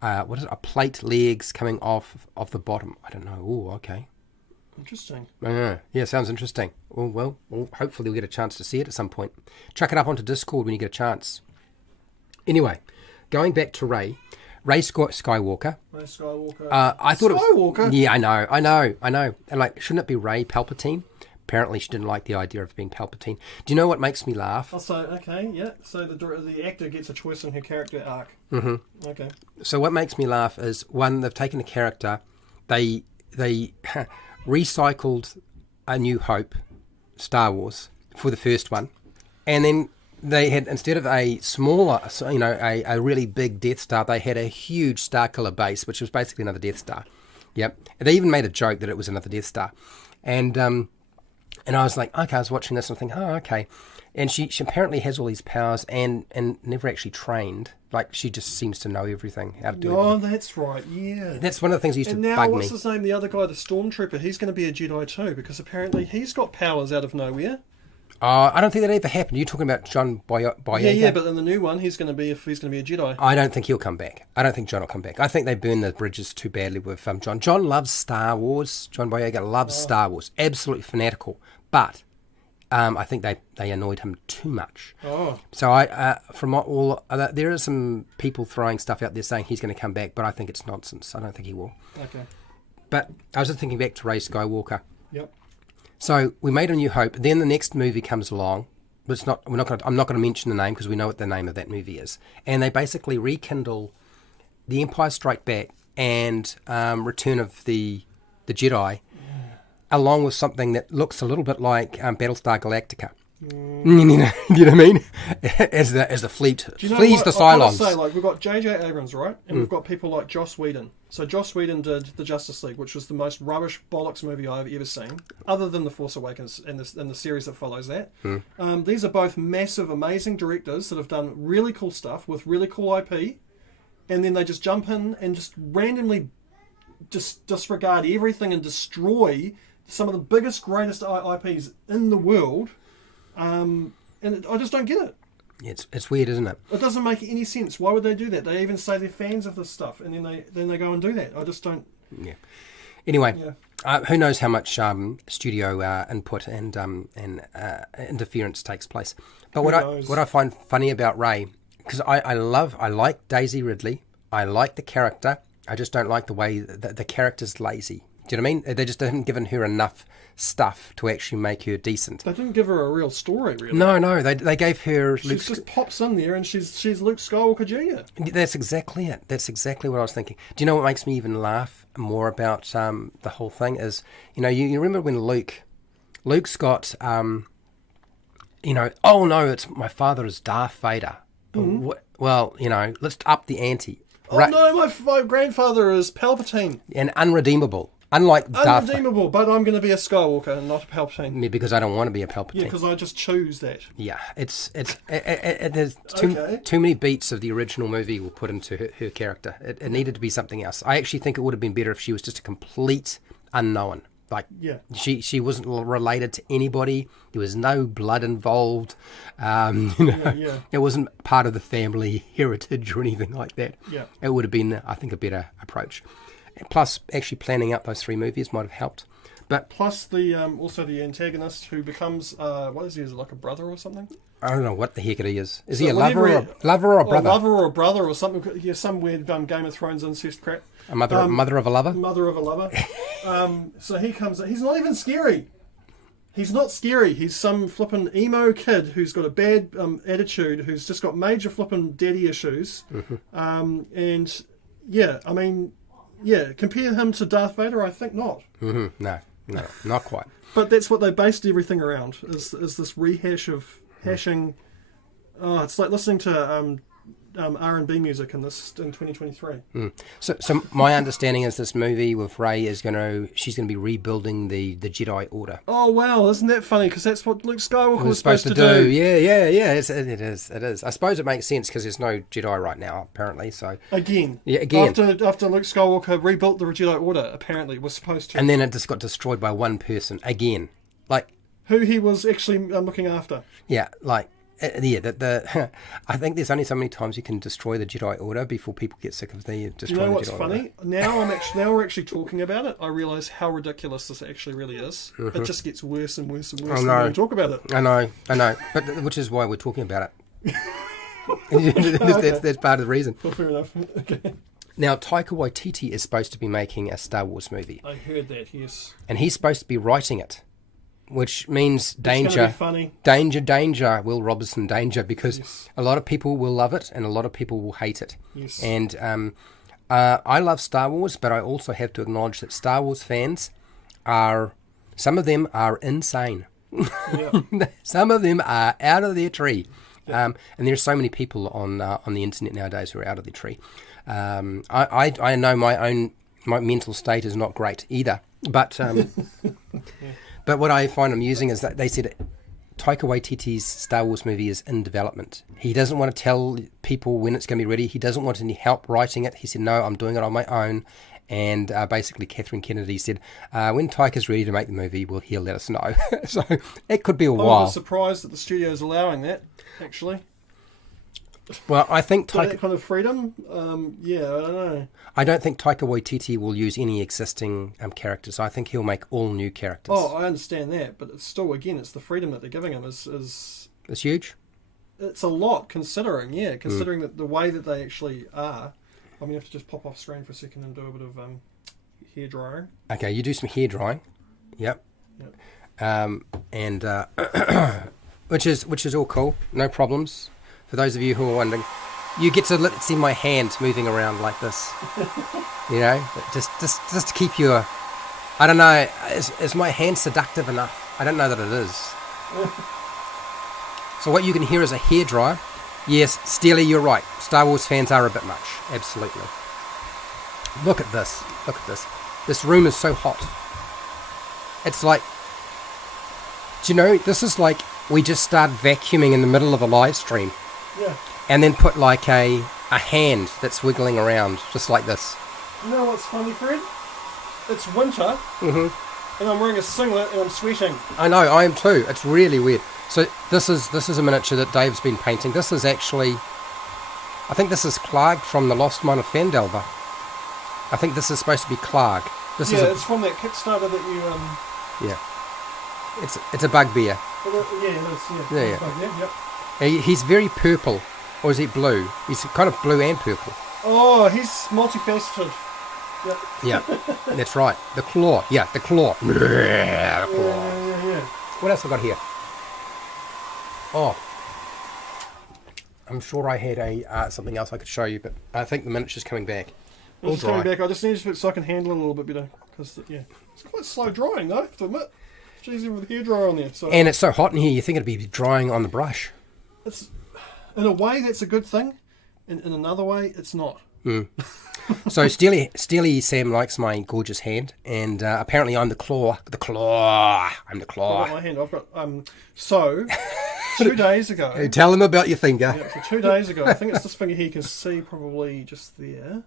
what is it? A plate legs coming off the bottom. I don't know. Oh, okay. Interesting. Yeah, sounds interesting. Well, hopefully we'll get a chance to see it at some point. Chuck it up onto Discord when you get a chance. Anyway, going back to Rey Skywalker. Ray Skywalker. I thought Skywalker? It was, yeah, I know. And like, shouldn't it be Rey Palpatine? Apparently she didn't like the idea of being Palpatine. Do you know what makes me laugh? Oh, so, okay, yeah. So the actor gets a choice in her character arc. Mm-hmm. Okay. So what makes me laugh is, one, they've taken a character, they recycled A New Hope, Star Wars, for the first one, and then they had, instead of a smaller, a really big Death Star, they had a huge Starkiller base, which was basically another Death Star. Yep. They even made a joke that it was another Death Star. And I was like, okay, I was watching this and thinking, oh, okay. And she apparently has all these powers and never actually trained. Like, she just seems to know everything, how to do it. Oh, that's right, yeah. That's one of the things that used and to now, bug me. what's his name? The other guy, the Stormtrooper, he's going to be a Jedi too, because apparently he's got powers out of nowhere. I don't think that ever happened. You're talking about John Boyega? Yeah, but in the new one, he's going to be a Jedi. I don't think he'll come back. I don't think John will come back. I think they burned the bridges too badly with John. John loves Star Wars. John Boyega loves Star Wars. Absolutely fanatical. But I think they annoyed him too much. Oh. So there are some people throwing stuff out there saying he's going to come back, but I think it's nonsense. I don't think he will. Okay. But I was just thinking back to Rey Skywalker. Yep. So we made A New Hope. Then the next movie comes along. But I'm not going to mention the name because we know what the name of that movie is. And they basically rekindle The Empire Strike Back and Return of the Jedi, along with something that looks a little bit like Battlestar Galactica. You know what I mean? As the fleet flees the Cylons. I've got to say, like, we've got J.J. Abrams, right? And we've got people like Joss Whedon. So Joss Whedon did The Justice League, which was the most rubbish bollocks movie I've ever seen, other than The Force Awakens and the series that follows that. These are both massive, amazing directors that have done really cool stuff with really cool IP, and then they just jump in and just randomly disregard everything and destroy some of the biggest, greatest IPs in the world. And I just don't get it. It's weird, isn't it? It doesn't make any sense. Why would they do that? They even say they're fans of this stuff, and then they go and do that. I just don't. Yeah. Anyway, who knows how much studio input and interference takes place? But what I find funny about Rey, because I like Daisy Ridley. I like the character. I just don't like the way the character's lazy. Do you know what I mean? They just haven't given her enough stuff to actually make her decent. They didn't give her a real story, really. No. They gave her... She just pops in there and she's Luke Skywalker Jr. That's exactly it. That's exactly what I was thinking. Do you know what makes me even laugh more about the whole thing is, you remember when Luke's got, oh no, it's my father is Darth Vader. Mm-hmm. Well, let's up the ante. Oh no, my grandfather is Palpatine. And unredeemable. Unredeemable, but I'm going to be a Skywalker and not a Palpatine. Yeah, because I don't want to be a Palpatine. Yeah, because I just choose that. Yeah, there's too many beats of the original movie were put into her character. It needed to be something else. I actually think it would have been better if she was just a complete unknown. Like, she wasn't related to anybody. There was no blood involved. It wasn't part of the family heritage or anything like that. Yeah. It would have been, I think, a better approach. Plus, actually planning out those 3 movies might have helped. But plus the also the antagonist who becomes what is he? Is it like a brother or something? I don't know what the heck it is. Is So he a lover whenever or lover or brother? A lover or a brother or something. Yeah, some weird Game of Thrones incest crap. A mother of a lover? Mother of a lover. So he comes. He's not even scary. He's not scary. He's some flippin' emo kid who's got a bad attitude, who's just got major flippin' daddy issues. And yeah, I mean, yeah, compare him to Darth Vader, I think not. No, not quite. But that's what they based everything around, is this rehash of hashing. Oh, it's like listening to R&B music in 2023. So my understanding is this movie with Rey she's going to be rebuilding the Jedi Order. Oh wow, isn't that funny? Because that's what Luke Skywalker was supposed to do. Yeah. It is. I suppose it makes sense because there's no Jedi right now, apparently. So again. After Luke Skywalker rebuilt the Jedi Order, apparently was supposed to. And then it just got destroyed by one person again, like who he was actually looking after. Yeah, like. I think there's only so many times you can destroy the Jedi Order before people get sick of the destroying the Jedi Order. You know what's funny? Now we're actually talking about it. I realise how ridiculous this actually really is. It just gets worse and worse and worse the more we talk about it. I know, but which is why we're talking about it. That's part of the reason. Well, fair enough. Okay. Now, Taika Waititi is supposed to be making a Star Wars movie. I heard that, yes. And he's supposed to be writing it. Which means danger, it's gonna be funny. danger, Will Robinson, danger, because a lot of people will love it and a lot of people will hate it. Yes. And I love Star Wars, but I also have to acknowledge that Star Wars fans some of them are insane. Yeah. Some of them are out of their tree. And there's so many people on the internet nowadays who are out of their tree. I know my mental state is not great either, but... But what I find amusing is that they said Taika Waititi's Star Wars movie is in development. He doesn't want to tell people when it's going to be ready. He doesn't want any help writing it. He said, no, I'm doing it on my own. And basically Catherine Kennedy said, when Taika's ready to make the movie, he'll let us know. So it could be a while. I was surprised that the studio's allowing that, actually. Well, I think that kind of freedom, yeah, I don't know. I don't think Taika Waititi will use any existing characters. I think he'll make all new characters. Oh, I understand that, but it's still, again, it's the freedom that they're giving him is it's huge. It's a lot, considering that the way that they actually are. I'm gonna have to just pop off screen for a second and do a bit of hair drying. Okay, you do some hair drying. Yep. And which is all cool, no problems. For those of you who are wondering, you get to see my hands moving around like this. You know, just to keep you. I don't know. Is my hand seductive enough? I don't know that it is. So what you can hear is a hairdryer. Yes, Steely, you're right. Star Wars fans are a bit much. Absolutely. Look at this. Look at this. This room is so hot. It's like, do you know, this is like we just started vacuuming in the middle of a live stream. Yeah. And then put like a hand that's wiggling around, just like this. You know what's funny, Fred? It's winter, and I'm wearing a singlet and I'm sweating. I know, I am too. It's really weird. So this is a miniature that Dave's been painting. This is actually, I think this is Clark from The Lost Mine of Phandelver. I think this is supposed to be Clark. It's from that Kickstarter that you... Yeah. It's a bugbear. Yeah, it is. Yeah. Yeah. Yep. He's very purple, or is he blue? He's kind of blue and purple. Oh, he's multifaceted. Yep. Yeah, that's right. The claw. Yeah, the claw. Yeah. What else have I got here? Oh, I'm sure I had something else I could show you, but I think the miniature's coming back. It's coming back. I just need to so I can handle it a little bit better. Because, it's quite slow drying, though, I have to admit. It's easy with the hairdryer on there. So. And it's so hot in here, you think it'd be drying on the brush. It's, in a way, that's a good thing. In another way, it's not. So Steely Sam likes my gorgeous hand, and apparently I'm the claw. I'm the claw. I've got my hand. I've got so 2 days ago. Tell him about your finger. Yeah, so 2 days ago, I think it's this finger here. You can see probably just there.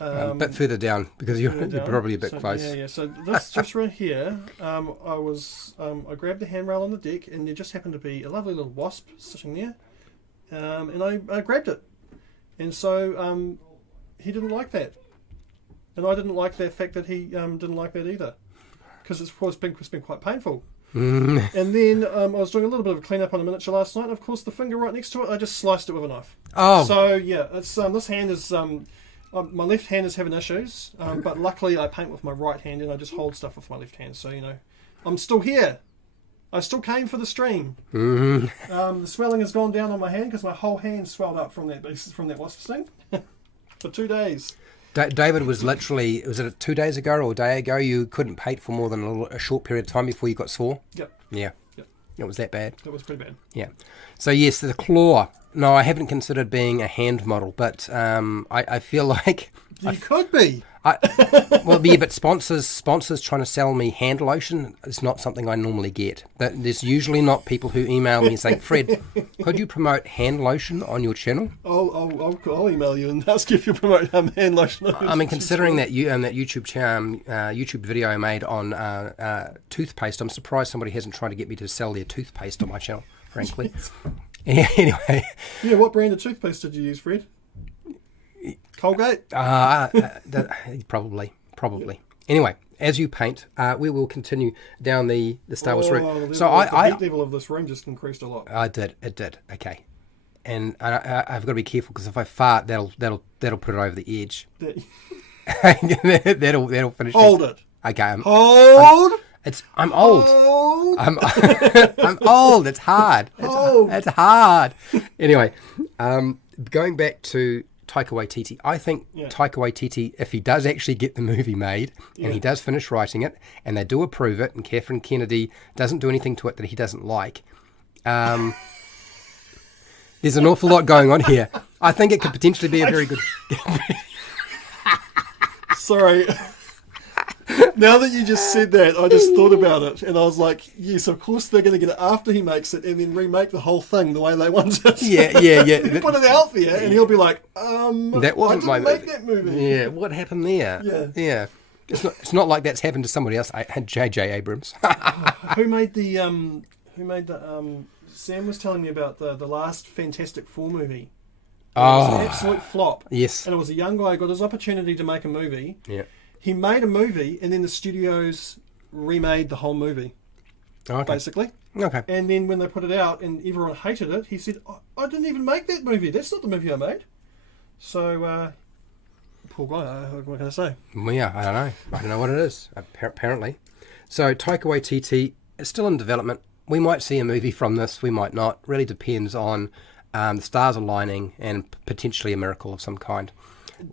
A bit further down because you're probably a bit close. Yeah. So this just right here. I grabbed the handrail on the deck, and there just happened to be a lovely little wasp sitting there, and I grabbed it, and so he didn't like that, and I didn't like the fact that he didn't like that either. because it's been quite painful. Mm. And then I was doing a little bit of a cleanup on a miniature last night. And of course, the finger right next to it, I just sliced it with a knife. Oh. So yeah, it's this hand is my left hand is having issues, but luckily I paint with my right hand and I just hold stuff with my left hand. So I'm still here. I still came for the stream. Mm-hmm. The swelling has gone down on my hand because my whole hand swelled up from that wasp sting for 2 days. David was literally, was it 2 days ago or a day ago, you couldn't paint for more than a short period of time before you got sore? Yep. Yeah. Yep. It was that bad? It was pretty bad. Yeah. So yes, the claw. No, I haven't considered being a hand model, but I feel like... You could be. Well, yeah, but sponsors trying to sell me hand lotion is not something I normally get. There's usually not people who email me and say, Fred, could you promote hand lotion on your channel? I'll email you and ask if you promote hand lotion. I mean, considering that that YouTube video I made on toothpaste, I'm surprised somebody hasn't tried to get me to sell their toothpaste on my channel, frankly. Anyway. Yeah, what brand of toothpaste did you use, Fred? Colgate? Probably. Yep. Anyway, as you paint, we will continue down the Star Wars route. So the heat level of this room just increased a lot. It did. Okay, and I've got to be careful because if I fart, that'll put it over the edge. that'll finish. Hold it. Okay. I'm old. I'm old. It's hard. It's hard. Anyway, going back to Taika Waititi. I think Taika Waititi, if he does actually get the movie made and he does finish writing it and they do approve it and Catherine Kennedy doesn't do anything to it that he doesn't like, there's an awful lot going on here. I think it could potentially be a very good... Sorry. Now that you just said that, I just thought about it, and I was like, yes, of course they're going to get it after he makes it, and then remake the whole thing the way they want it. Yeah. Put it out there, and he'll be like, that wasn't I didn't make that movie. Yeah, what happened there? Yeah. It's not like that's happened to somebody else. I had J.J. Abrams. Who made the Sam was telling me about the last Fantastic Four movie. It was an absolute flop. Yes. And it was a young guy who got his opportunity to make a movie. Yeah. He made a movie, and then the studios remade the whole movie, basically. Okay. And then when they put it out and everyone hated it, he said, I didn't even make that movie. That's not the movie I made. So, poor guy, what can I say? Well, yeah, I don't know. I don't know what it is, apparently. So, Taika Waititi is still in development. We might see a movie from this, we might not. Really depends on the stars aligning and potentially a miracle of some kind.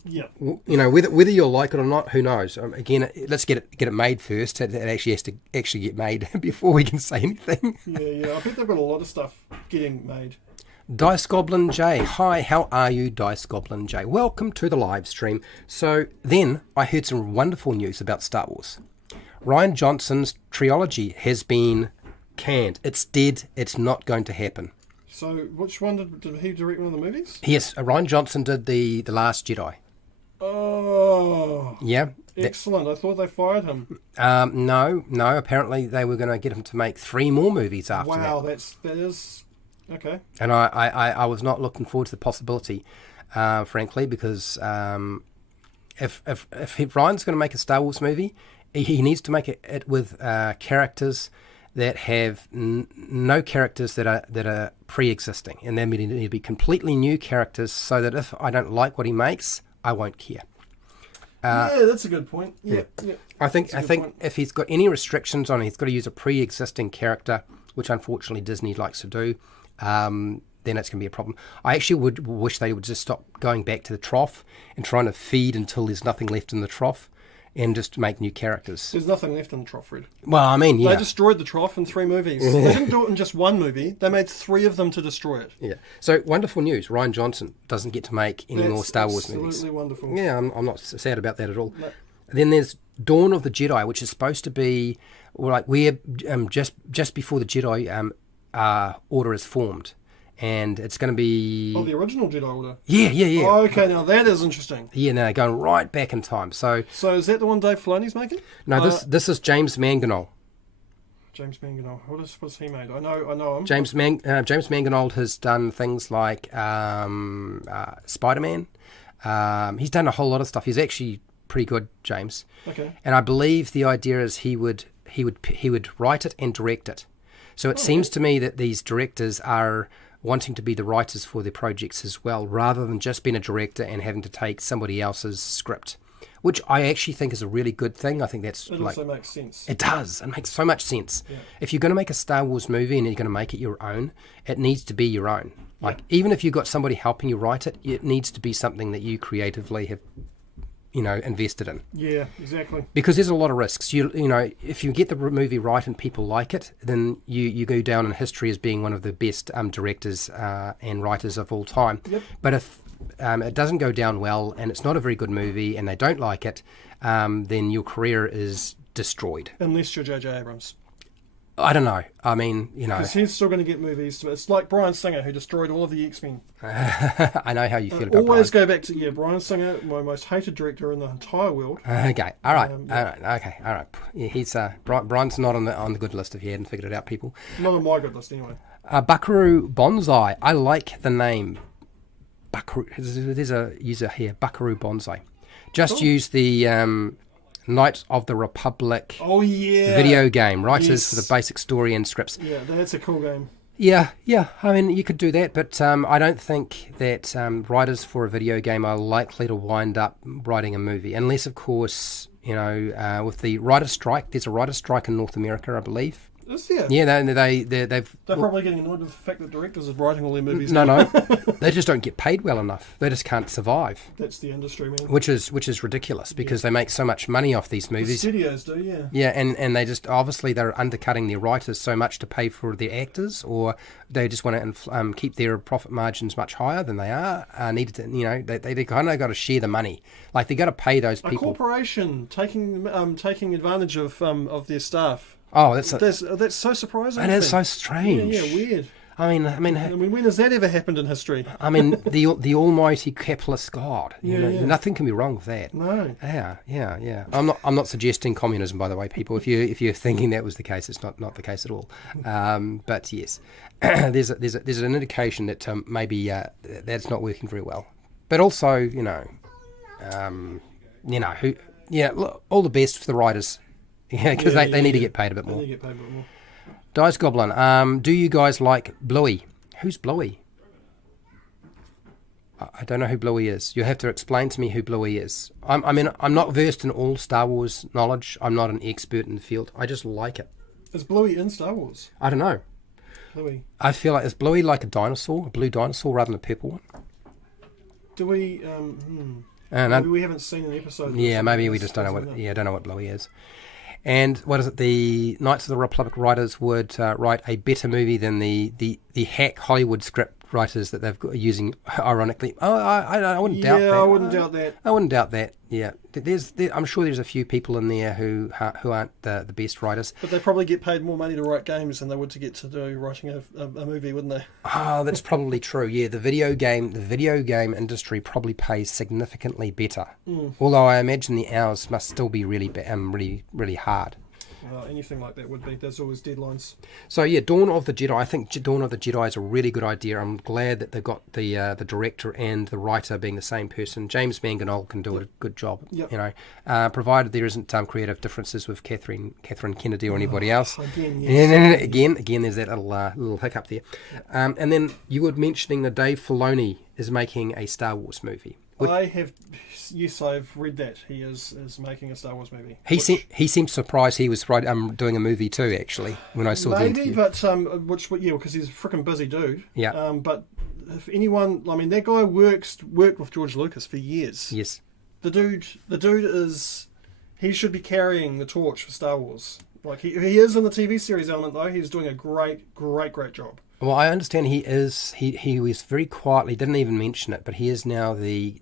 Yeah, whether you'll like it or not, who knows? Again, let's get it made first. It actually has to get made before we can say anything. Yeah. I bet they've got a lot of stuff getting made. Dice Goblin J, hi, how are you, Dice Goblin J? Welcome to the live stream. So then I heard some wonderful news about Star Wars. Rian Johnson's trilogy has been canned. It's dead. It's not going to happen. So, which one did he direct one of the movies? Yes, Rian Johnson did the Last Jedi. Oh. Yeah. Excellent. I thought they fired him. No. Apparently they were going to get him to make 3 more movies after that. Wow, that is... Okay. And I was not looking forward to the possibility, frankly, because if Ryan's going to make a Star Wars movie, he needs to make it with characters that have no characters that are pre-existing, and they need to be completely new characters, so that if I don't like what he makes, I won't care. Yeah, that's a good point. Yeah. I think if he's got any restrictions on it, he's got to use a pre-existing character, which unfortunately Disney likes to do. Then it's going to be a problem. I actually would wish they would just stop going back to the trough and trying to feed until there's nothing left in the trough, and just make new characters. There's nothing left in the trough, Fred. Well, I mean, yeah. They destroyed the trough in 3 movies. They didn't do it in just 1 movie. They made 3 of them to destroy it. Yeah. So, wonderful news. Rian Johnson doesn't get to make any more Star Wars movies. Absolutely wonderful. Yeah, I'm not sad about that at all. No. Then there's Dawn of the Jedi, which is supposed to be we're just before the Jedi Order is formed. And it's going to be... Oh, the original Jedi Order? Yeah. Oh, okay, now that is interesting. Yeah, no, going right back in time. So is that the one Dave Filoni's making? No, this is James Mangold. James Mangold. What's he made? I know him. James Mangold has done things like Spider-Man. He's done a whole lot of stuff. He's actually pretty good, James. Okay. And I believe the idea is he would he would write it and direct it. So it seems to me that these directors are wanting to be the writers for their projects as well, rather than just being a director and having to take somebody else's script, which I actually think is a really good thing. I think it also makes sense. It does. It makes so much sense. Yeah. If you're going to make a Star Wars movie and you're going to make it your own, it needs to be your own. Like, even if you've got somebody helping you write it, it needs to be something that you creatively have, invested in. Yeah, exactly. Because there's a lot of risks. If you get the movie right and people like it, then you go down in history as being one of the best directors and writers of all time. Yep. But if it doesn't go down well and it's not a very good movie and they don't like it, then your career is destroyed. Unless you're J.J. Abrams. I don't know. I mean, Because he's still going to get movies. It's like Bryan Singer, who destroyed all of the X-Men. I know how you feel about always Bryan. go back to, Bryan Singer, my most hated director in the entire world. Okay, all right. Yeah, he's Brian's not on the good list if you hadn't figured it out, people. Not on my good list, anyway. Buckaroo Bonsai. I like the name. Buckaroo. There's a user here, Buckaroo Bonsai. Just use the Knights of the Republic video game. Writers for the basic story and scripts. Yeah, that's a cool game. Yeah. I mean, you could do that, but I don't think that writers for a video game are likely to wind up writing a movie, unless, of course, with the writer's strike. There's a writer's strike in North America, I believe. Is there? Yeah, They're probably getting annoyed with the fact that directors are writing all their movies. No, they just don't get paid well enough. They just can't survive. That's the industry, man. Which is ridiculous because they make so much money off these movies. The studios do, yeah. Yeah, and they just obviously they're undercutting their writers so much to pay for their actors, or they just want to keep their profit margins much higher than they are. They kind of got to share the money. Like they got to pay those people. A corporation taking advantage of their staff. Oh, that's so surprising. It is so strange. Yeah, weird. I mean, when has that ever happened in history? I mean, the almighty capitalist God. Nothing can be wrong with that. No. Yeah. I'm not suggesting communism, by the way, people. If you're thinking that was the case, it's not the case at all. But yes, there's an indication that maybe that's not working very well. But also, all the best for the writers. Yeah, because they need to get paid a bit more. Dice Goblin, do you guys like Bluey? Who's Bluey? I don't know who Bluey is. You have to explain to me who Bluey is. I'm not versed in all Star Wars knowledge. I'm not an expert in the field. I just like it. Is Bluey in Star Wars? I don't know. Bluey. I feel like, is Bluey like a dinosaur, a blue dinosaur rather than a purple one? Do we? Maybe we haven't seen an episode. Yeah, maybe we just don't know what. Yeah, don't know what Bluey is. And what is it? The Knights of the Republic writers would write a better movie than the hack Hollywood script writers that they've got using, ironically. I wouldn't doubt that. Yeah, I wouldn't doubt that. I wouldn't doubt that. Yeah, I'm sure there's a few people in there who aren't the best writers. But they probably get paid more money to write games than they would to get to do writing a movie, wouldn't they? Oh, that's probably true. Yeah, the video game industry probably pays significantly better. Although I imagine the hours must still be really really hard. Anything like that would be. There's always deadlines. So yeah, Dawn of the Jedi. I think Dawn of the Jedi is a really good idea. I'm glad that they've got the director and the writer being the same person. James Manganiello can do a good job. Yep. Provided there isn't creative differences with Catherine Kennedy or anybody else. Again, yes. Again, there's that little hiccup there. And then you were mentioning that Dave Filoni is making a Star Wars movie. I've read that he is making a Star Wars movie. He seemed surprised he was doing a movie too. Actually, when I saw the interview. But because he's a freaking busy dude. Yeah. But if anyone, that guy worked with George Lucas for years. Yes. The dude he should be carrying the torch for Star Wars. Like he is in the TV series element though. He's doing a great job. Well, I understand he is. He was very quietly, didn't even mention it, but he is now the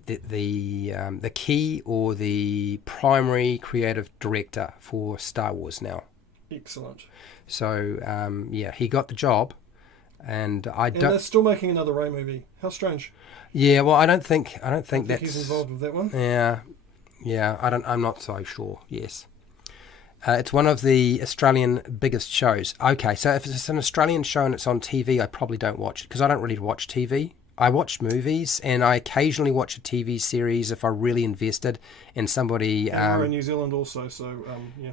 key or the primary creative director for Star Wars now. Excellent. So he got the job, and they're still making another Rey movie. How strange. Yeah, well, I don't think that's he's involved with that one. Yeah. I'm not so sure. Yes. It's one of the Australian biggest shows. Okay, so if it's an Australian show and it's on TV, I probably don't watch it because I don't really watch TV. I watch movies, and I occasionally watch a TV series if I'm really invested in somebody. We're in New Zealand also, so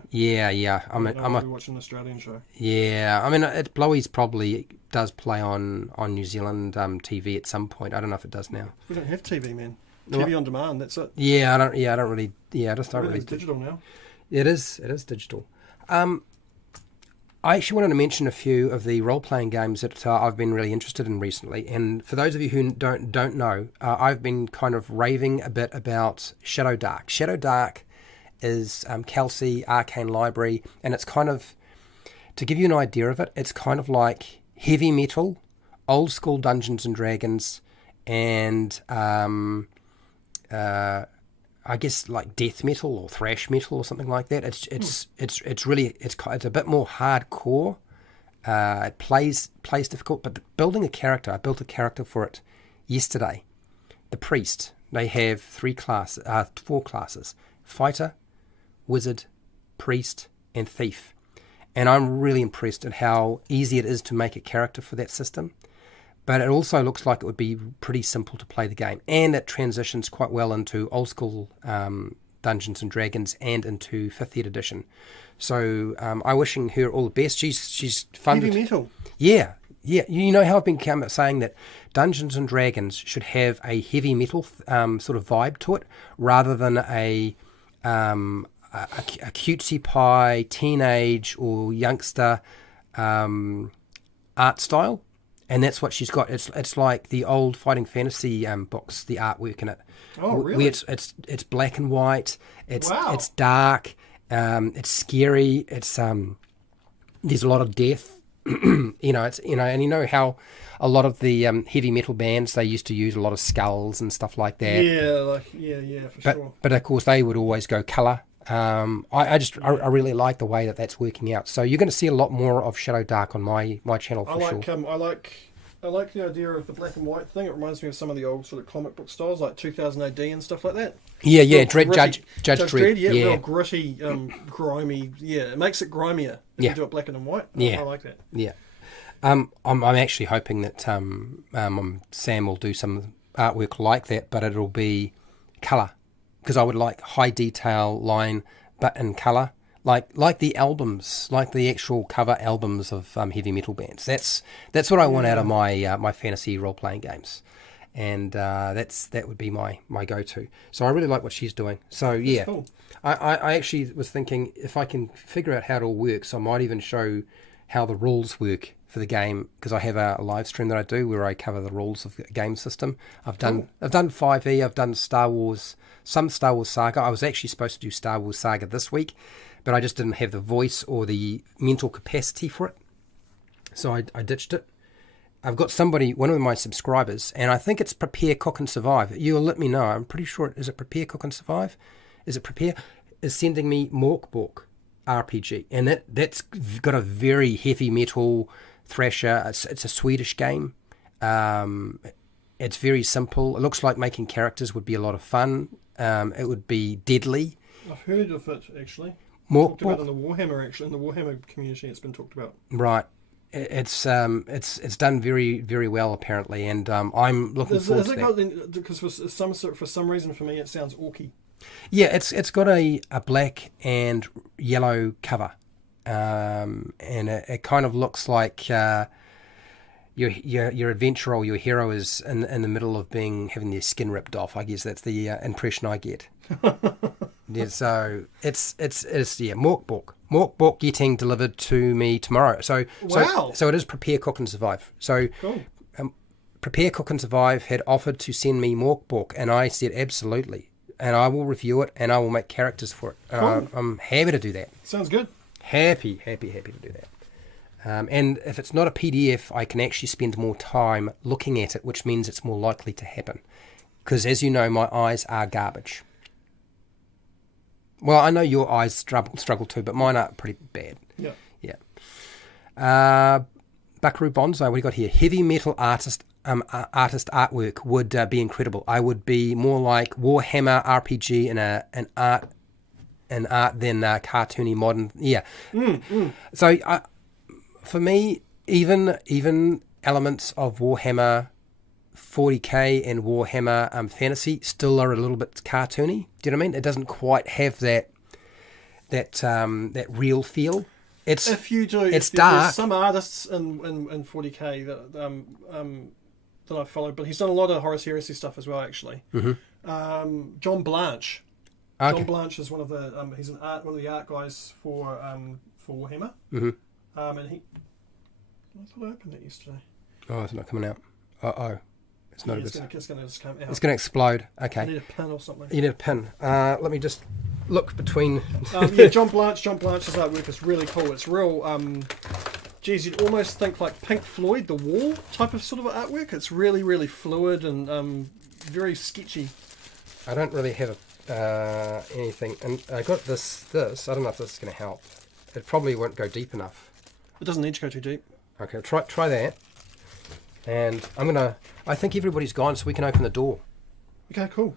Yeah. I'm watching an Australian show. Yeah, I mean, Blowies probably does play on New Zealand TV at some point. I don't know if it does now. We don't have TV, man. TV on demand. That's it. Yeah, I don't really. Yeah, I just don't really. It's digital now. It is digital. I actually wanted to mention a few of the role-playing games that I've been really interested in recently. And for those of you who don't know, I've been kind of raving a bit about Shadowdark. Shadowdark is Kelsey Arcane Library, and it's kind of, to give you an idea of it, it's kind of like heavy metal, old school Dungeons and Dragons, and I guess like death metal or thrash metal or something like that. It's really a bit more hardcore. It plays difficult, but building a character, I built a character for it yesterday. The priest. They have four classes: fighter, wizard, priest, and thief. And I'm really impressed at how easy it is to make a character for that system. But it also looks like it would be pretty simple to play the game. And it transitions quite well into old school Dungeons and Dragons and into 5th Ed edition. So I'm wishing her all the best. She's funded. Heavy metal. Yeah. You know how I've been saying that Dungeons and Dragons should have a heavy metal sort of vibe to it, rather than a cutesy pie, teenage or youngster art style. And that's what she's got. It's like the old Fighting Fantasy books, the artwork in it. Oh, really? It's black and white. It's dark. It's scary. It's there's a lot of death. And you know how a lot of the heavy metal bands, they used to use a lot of skulls and stuff like that. Yeah, for sure. But of course they would always go colour. I really like the way that's working out. So you're going to see a lot more of Shadowdark on my channel for sure. I like the idea of the black and white thing. It reminds me of some of the old sort of comic book styles, like 2000 AD and stuff like that. Yeah. Judge Dredd. Yeah, yeah. Real gritty, grimy. Yeah, it makes it grimier if you do it black and white. Yeah, I like that. Yeah. I'm actually hoping that Sam will do some artwork like that, but it'll be colour, because I would like high detail line, but in colour, like the albums, like the actual cover albums of heavy metal bands. That's what I want out of my fantasy role playing games, and that would be my go-to. So I really like what she's doing. So yeah, cool. I actually was thinking if I can figure out how it all works, I might even show how the rules work for the game, because I have a live stream that I do where I cover the rules of the game system. I've done 5e, I've done Star Wars Saga. I was actually supposed to do Star Wars Saga this week, but I just didn't have the voice or the mental capacity for it, so I ditched it. I've got one of my subscribers, and I think it's Prepare, Cook and Survive. You'll let me know. I'm pretty sure is it Prepare, Cook and Survive? Is sending me Morkbork RPG, and that's got a very heavy metal thrasher. It's a Swedish game. It's very simple. It looks like making characters would be a lot of fun. It would be deadly. I've heard of it actually. Talked about in the Warhammer, actually, in the Warhammer community, it's been talked about. Right. It's done very, very well apparently, and I'm looking forward to that. Because for some reason for me it sounds orky. Yeah, it's got a black and yellow cover, and it kind of looks like your adventurer or your hero is in the middle of having their skin ripped off. I guess that's the impression I get. Yeah, so it's Morkbork getting delivered to me tomorrow. So it is Prepare, Cook and Survive. So cool. Prepare, Cook and Survive had offered to send me Morkbork, and I said absolutely, and I will review it and I will make characters for it. Cool. I'm happy to do that. Sounds good. Happy to do that. And if it's not a PDF, I can actually spend more time looking at it, which means it's more likely to happen. Because as you know, my eyes are garbage. Well, I know your eyes struggle too, but mine are pretty bad. Yeah. Buckaroo Bonsai, what do you got here? Heavy metal artist artwork would be incredible. I would be more like Warhammer RPG in an art than cartoony modern. Yeah. So for me, even elements of Warhammer 40k and Warhammer Fantasy still are a little bit cartoony. Do you know what I mean? It doesn't quite have that real feel. It's If you do, it's there's dark. some artists in 40k that I follow, but he's done a lot of Horus Heresy stuff as well, actually. John Blanche. Okay. John Blanche is one of the he's one of the art guys for Warhammer. And he, I thought I opened it yesterday. Oh, it's not coming out. It's not a good. It's going to just come out. It's going to explode. Okay. I need a pin or something. You need a pin. Let me just look between. Yeah, John Blanche's artwork is really cool. It's real. Geez, you'd almost think like Pink Floyd, The Wall type of sort of artwork. It's really, really fluid and very sketchy. I don't really have anything, and I got this. I don't know if this is going to help. It probably won't go deep enough. It doesn't need to go too deep. Okay, try that. And I think everybody's gone, so we can open the door. Okay, cool.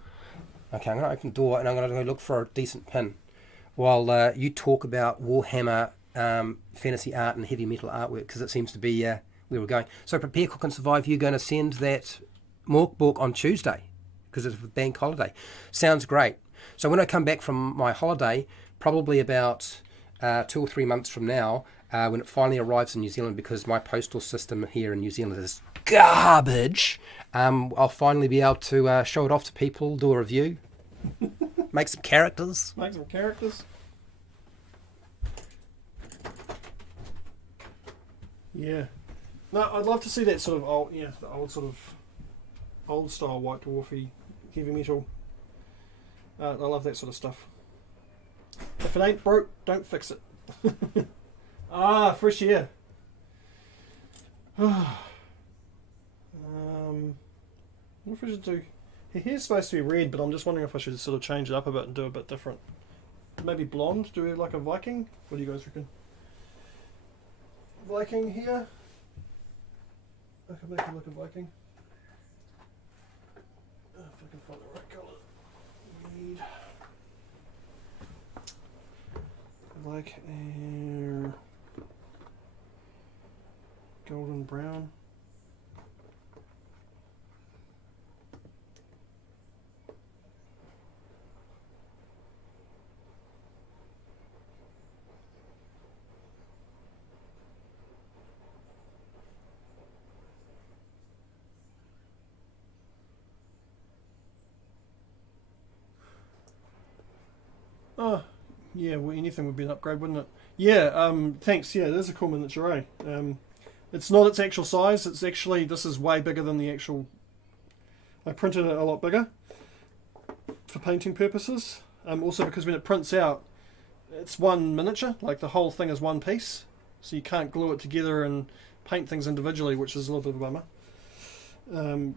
Okay, I'm gonna open the door, and I'm gonna go look for a decent pin, while you talk about Warhammer fantasy art and heavy metal artwork, because it seems to be where we're going. So prepare, cook, and survive. You're going to send that Mork book on Tuesday, because it's a bank holiday. Sounds great. So when I come back from my holiday, probably about 2 or 3 months from now, when it finally arrives in New Zealand, because my postal system here in New Zealand is garbage, I'll finally be able to show it off to people, do a review, make some characters. Yeah. No, I'd love to see that sort of old style White Dwarfy heavy metal. I love that sort of stuff. If it ain't broke, don't fix it. Fresh air. I wonder if I should do. His hair's supposed to be red, but I'm just wondering if I should sort of change it up a bit and do a bit different. Maybe blonde, do like a Viking? What do you guys reckon? Viking here. I can make him look a Viking. If I can find the right colour. Need like a golden brown. Oh, yeah, well, anything would be an upgrade, wouldn't it? Yeah, thanks. Yeah, there's a cool miniature, eh? It's not its actual size. It's actually, this is way bigger than the actual... I printed it a lot bigger for painting purposes. Also because when it prints out, it's one miniature. Like the whole thing is one piece. So you can't glue it together and paint things individually, which is a little bit of a bummer.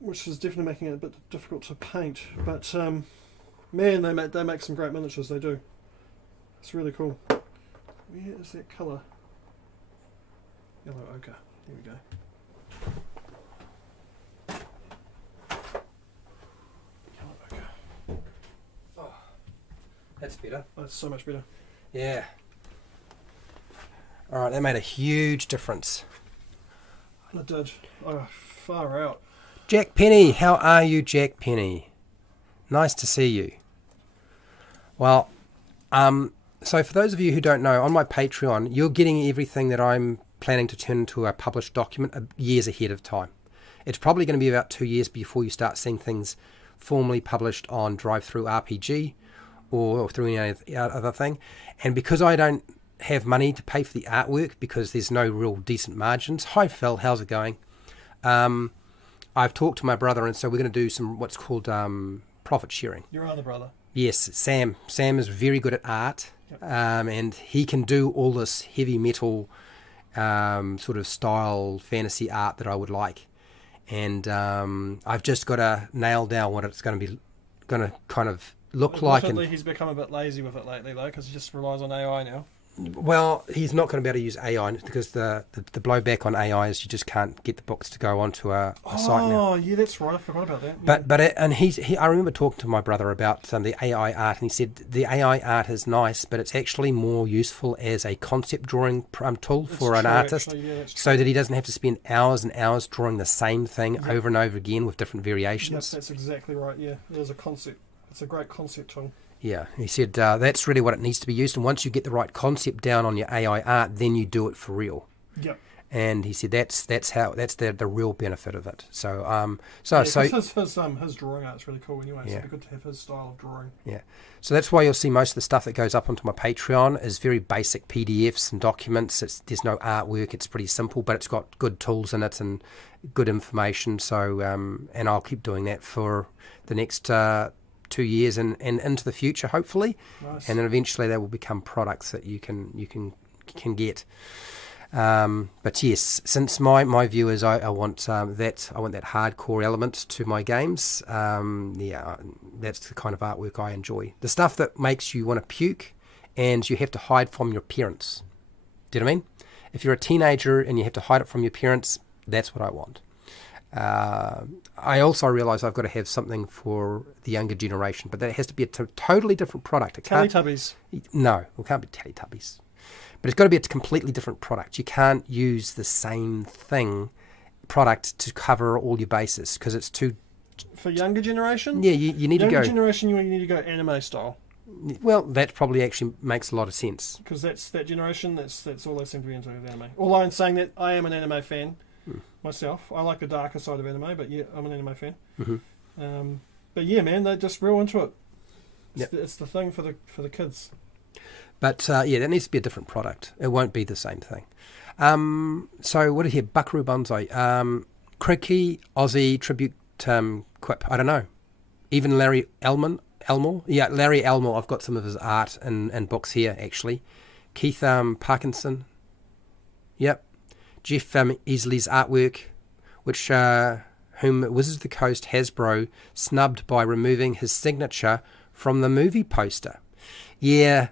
Which is definitely making it a bit difficult to paint. But... man, they make some great miniatures, they do. It's really cool. Where is that colour? Yellow ochre. There we go. Yellow ochre. Oh, that's better. That's so much better. Yeah. Alright, that made a huge difference. It did. Oh, far out. Jack Penny, how are you, Jack Penny? Nice to see you. Well, so for those of you who don't know, on my Patreon, you're getting everything that I'm planning to turn into a published document years ahead of time. It's probably going to be about 2 years before you start seeing things formally published on Drive-Thru RPG or through any other thing. And because I don't have money to pay for the artwork, because there's no real decent margins. Hi Phil, how's it going? I've talked to my brother, and so we're going to do some what's called profit sharing. Your other brother. Yes, Sam. Sam is very good at art, yep. And he can do all this heavy metal sort of style fantasy art that I would like. And I've just got to nail down what it's going to kind of look like. He's become a bit lazy with it lately, though, because he just relies on AI now. Well, he's not going to be able to use AI because the blowback on AI is you just can't get the books to go onto a site now. Oh, yeah, that's right. I forgot about that. But I remember talking to my brother about the AI art, and he said the AI art is nice, but it's actually more useful as a concept drawing tool for an artist, actually, so that he doesn't have to spend hours and hours drawing the same thing over and over again with different variations. Yes, that's exactly right. Yeah, it is a concept. It's a great concept tool. Yeah, he said that's really what it needs to be used, and once you get the right concept down on your AI art, then you do it for real. Yep. And he said that's the real benefit of it. So his drawing art's really cool anyway. So it'd be good to have his style of drawing. Yeah. So that's why you'll see most of the stuff that goes up onto my Patreon is very basic PDFs and documents. There's no artwork. It's pretty simple, but it's got good tools in it and good information. So and I'll keep doing that for the next 2 years and into the future, hopefully. Nice. And then eventually they will become products that you can get. But yes, since my view is I want that hardcore element to my games. That's the kind of artwork I enjoy. The stuff that makes you want to puke and you have to hide from your parents. Do you know what I mean? If you're a teenager and you have to hide it from your parents, that's what I want. I also realise I've got to have something for the younger generation, but that has to be a totally different product. Teletubbies. No, it can't be Teletubbies. But it's got to be a completely different product. You can't use the same product to cover all your bases because it's too... For younger generation? Yeah, you need to go... Younger generation, you need to go anime style. Well, that probably actually makes a lot of sense. Because that's that generation, that's all they seem to be into with anime. Although I'm saying that I am an anime fan myself. I like the darker side of anime, but yeah, I'm an anime fan. Mm-hmm. But yeah, man, they're just real into it. Yep. It's the thing for the kids. But that needs to be a different product. It won't be the same thing. So what did you hear? Buckaroo Banzai. Cricky, Aussie, Tribute, Quip. I don't know. Even Larry Elmore. Yeah, Larry Elmore. I've got some of his art and books here, actually. Keith Parkinson. Yep. Jeff Easley's artwork, which whom Wizards of the Coast Hasbro snubbed by removing his signature from the movie poster. Yeah,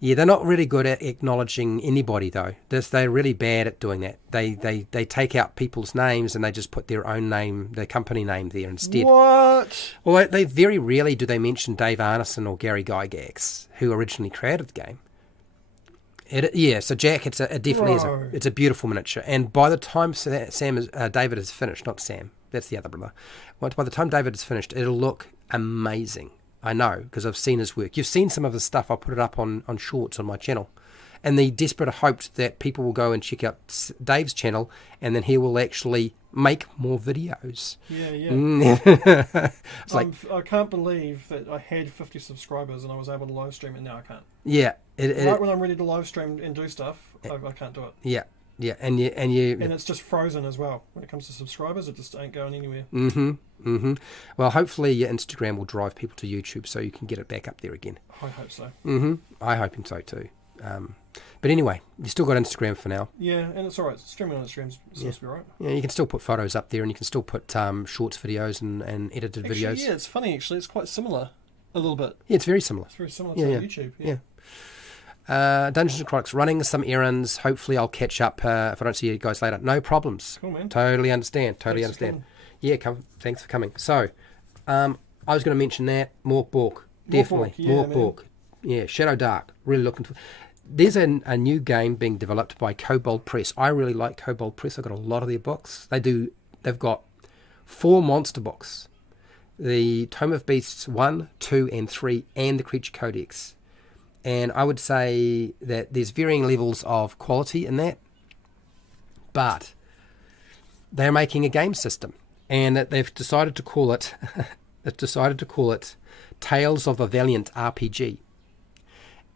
they're not really good at acknowledging anybody, though. They're really bad at doing that. They take out people's names and they just put their own name, their company name there instead. What? Well, they very rarely do they mention Dave Arneson or Gary Gygax, who originally created the game. So Jack, it definitely is. It's a beautiful miniature, and by the time David is finished, not Sam, that's the other brother. By the time David is finished, it'll look amazing. I know, because I've seen his work. You've seen some of his stuff. I'll put it up on shorts on my channel. And the desperate hoped that people will go and check out Dave's channel, and then he will actually make more videos. Yeah. I can't believe that I had 50 subscribers and I was able to live stream, and now I can't. Yeah. When I'm ready to live stream and do stuff, I can't do it. Yeah, and it's just frozen as well. When it comes to subscribers, it just ain't going anywhere. Well, hopefully your Instagram will drive people to YouTube so you can get it back up there again. I hope so. I hope so too. But anyway, you still got Instagram for now. Yeah, and it's all right. Streaming on Instagram's supposed to be all right. Yeah, you can still put photos up there, and you can still put shorts videos and edited videos. Yeah, it's funny actually. It's quite similar, a little bit. Yeah, it's very similar. It's very similar to YouTube. Yeah. Dungeons and Chronicles, running some errands. Hopefully I'll catch up if I don't see you guys later. No problems. Cool, man. Totally understand. Yeah, thanks for coming. So, I was going to mention that. Mork Bork. Definitely. Mork Bork. Yeah, Shadow Dark. Really looking for... There's a new game being developed by Kobold Press. I really like Kobold Press. I've got a lot of their books. They've got 4 monster books. The Tome of Beasts 1, 2, and 3, and the Creature Codex. And I would say that there's varying levels of quality in that. But they're making a game system. And they've decided to call it Tales of a Valiant RPG.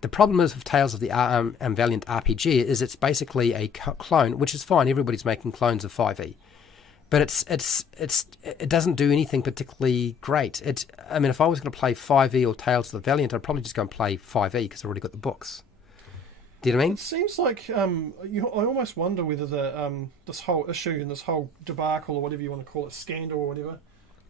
The problem is with Tales of the Valiant RPG is it's basically a clone, which is fine. Everybody's making clones of 5e, but it doesn't do anything particularly great. If I was going to play 5e or Tales of the Valiant, I'd probably just go and play 5e because I've already got the books. Do you know what I mean? It seems like I almost wonder whether this whole issue and this whole debacle or whatever you want to call it, scandal or whatever,